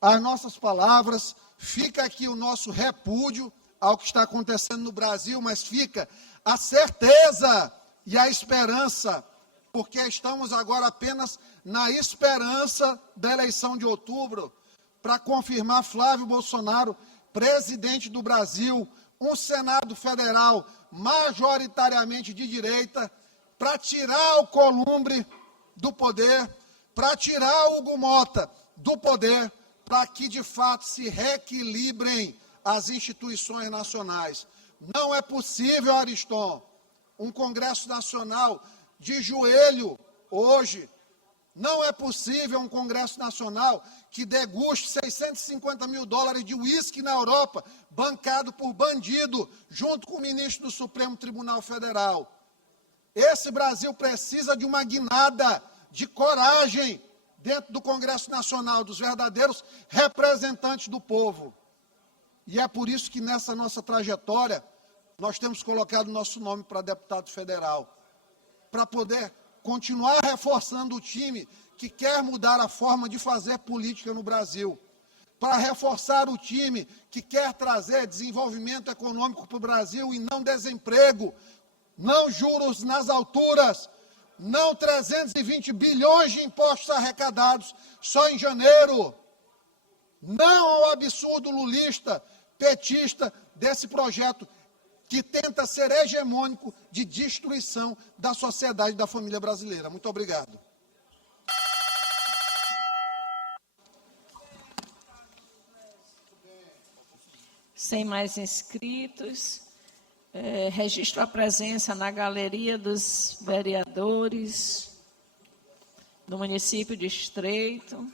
as nossas palavras, fica aqui o nosso repúdio ao que está acontecendo no Brasil, mas fica a certeza e a esperança, porque estamos agora apenas na esperança da eleição de outubro, para confirmar Flávio Bolsonaro presidente do Brasil, um Senado Federal majoritariamente de direita, para tirar o Columbre do poder, para tirar o Hugo Mota do poder, para que de fato se reequilibrem as instituições nacionais. Não é possível, Ariston, um Congresso Nacional de joelho hoje. Não é possível um Congresso Nacional que deguste $650 mil de uísque na Europa, bancado por bandido, junto com o ministro do Supremo Tribunal Federal. Esse Brasil precisa de uma guinada de coragem dentro do Congresso Nacional, dos verdadeiros representantes do povo. E é por isso que nessa nossa trajetória, nós temos colocado nosso nome para deputado federal, para poder continuar reforçando o time que quer mudar a forma de fazer política no Brasil, para reforçar o time que quer trazer desenvolvimento econômico para o Brasil e não desemprego, não juros nas alturas, não 320 bilhões de impostos arrecadados só em janeiro, não ao absurdo lulista, petista desse projeto que tenta ser hegemônico de destruição da sociedade e da família brasileira. Muito obrigado. Sem mais inscritos, registro a presença na galeria dos vereadores do município de Estreito.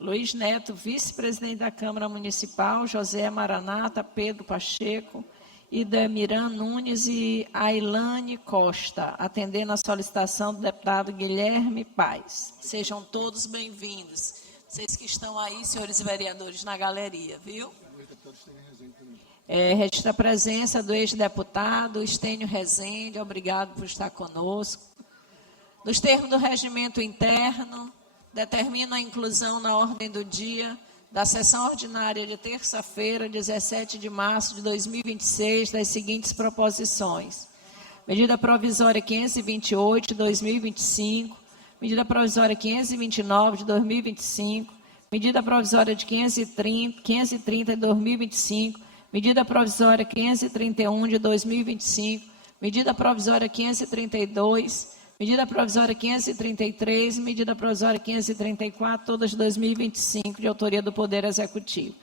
Luiz Neto, vice-presidente da Câmara Municipal, José Maranata, Pedro Pacheco, Idamiran Nunes e Ailane Costa, atendendo a solicitação do deputado Guilherme Paes. Sejam todos bem-vindos. Vocês que estão aí, senhores vereadores, na galeria, viu? Registra a presença do ex-deputado Estênio Rezende, obrigado por estar conosco. Nos termos do regimento interno, determina a inclusão na ordem do dia da sessão ordinária de terça-feira, 17 de março de 2026, das seguintes proposições. Medida provisória 528 de 2025, medida provisória 529 de 2025, medida provisória de 530 de 2025, medida provisória 531 de 2025, medida provisória 532, medida provisória 533, medida provisória 534, todas de 2025, de autoria do Poder Executivo.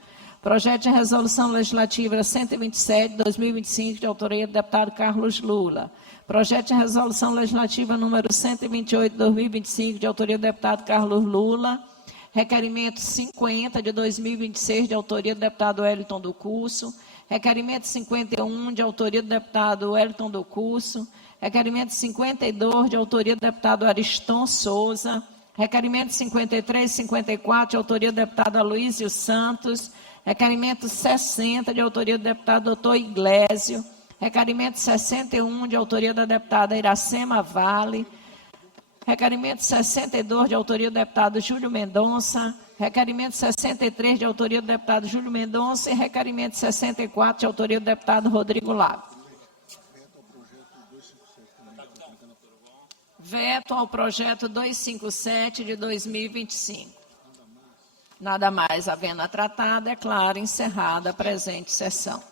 Projeto de Resolução Legislativa 127, de 2025, de autoria do deputado Carlos Lula. Projeto de Resolução Legislativa número 128, de 2025, de autoria do deputado Carlos Lula. Requerimento 50, de 2026, de autoria do deputado Wellington do Curso. Requerimento 51, de autoria do deputado Wellington do Curso. Requerimento 52, de autoria do deputado Ariston Souza. Requerimento 53 e 54, de autoria do deputado Aloysio Santos. Requerimento 60, de autoria do deputado Dr. Iglesio. Requerimento 61, de autoria da deputada Iracema Vale. Requerimento 62, de autoria do deputado Júlio Mendonça. Requerimento 63, de autoria do deputado Júlio Mendonça. E requerimento 64, de autoria do deputado Rodrigo Lago. Veto ao projeto 257 de 2025. Nada mais havendo a tratar, declaro encerrada a presente sessão.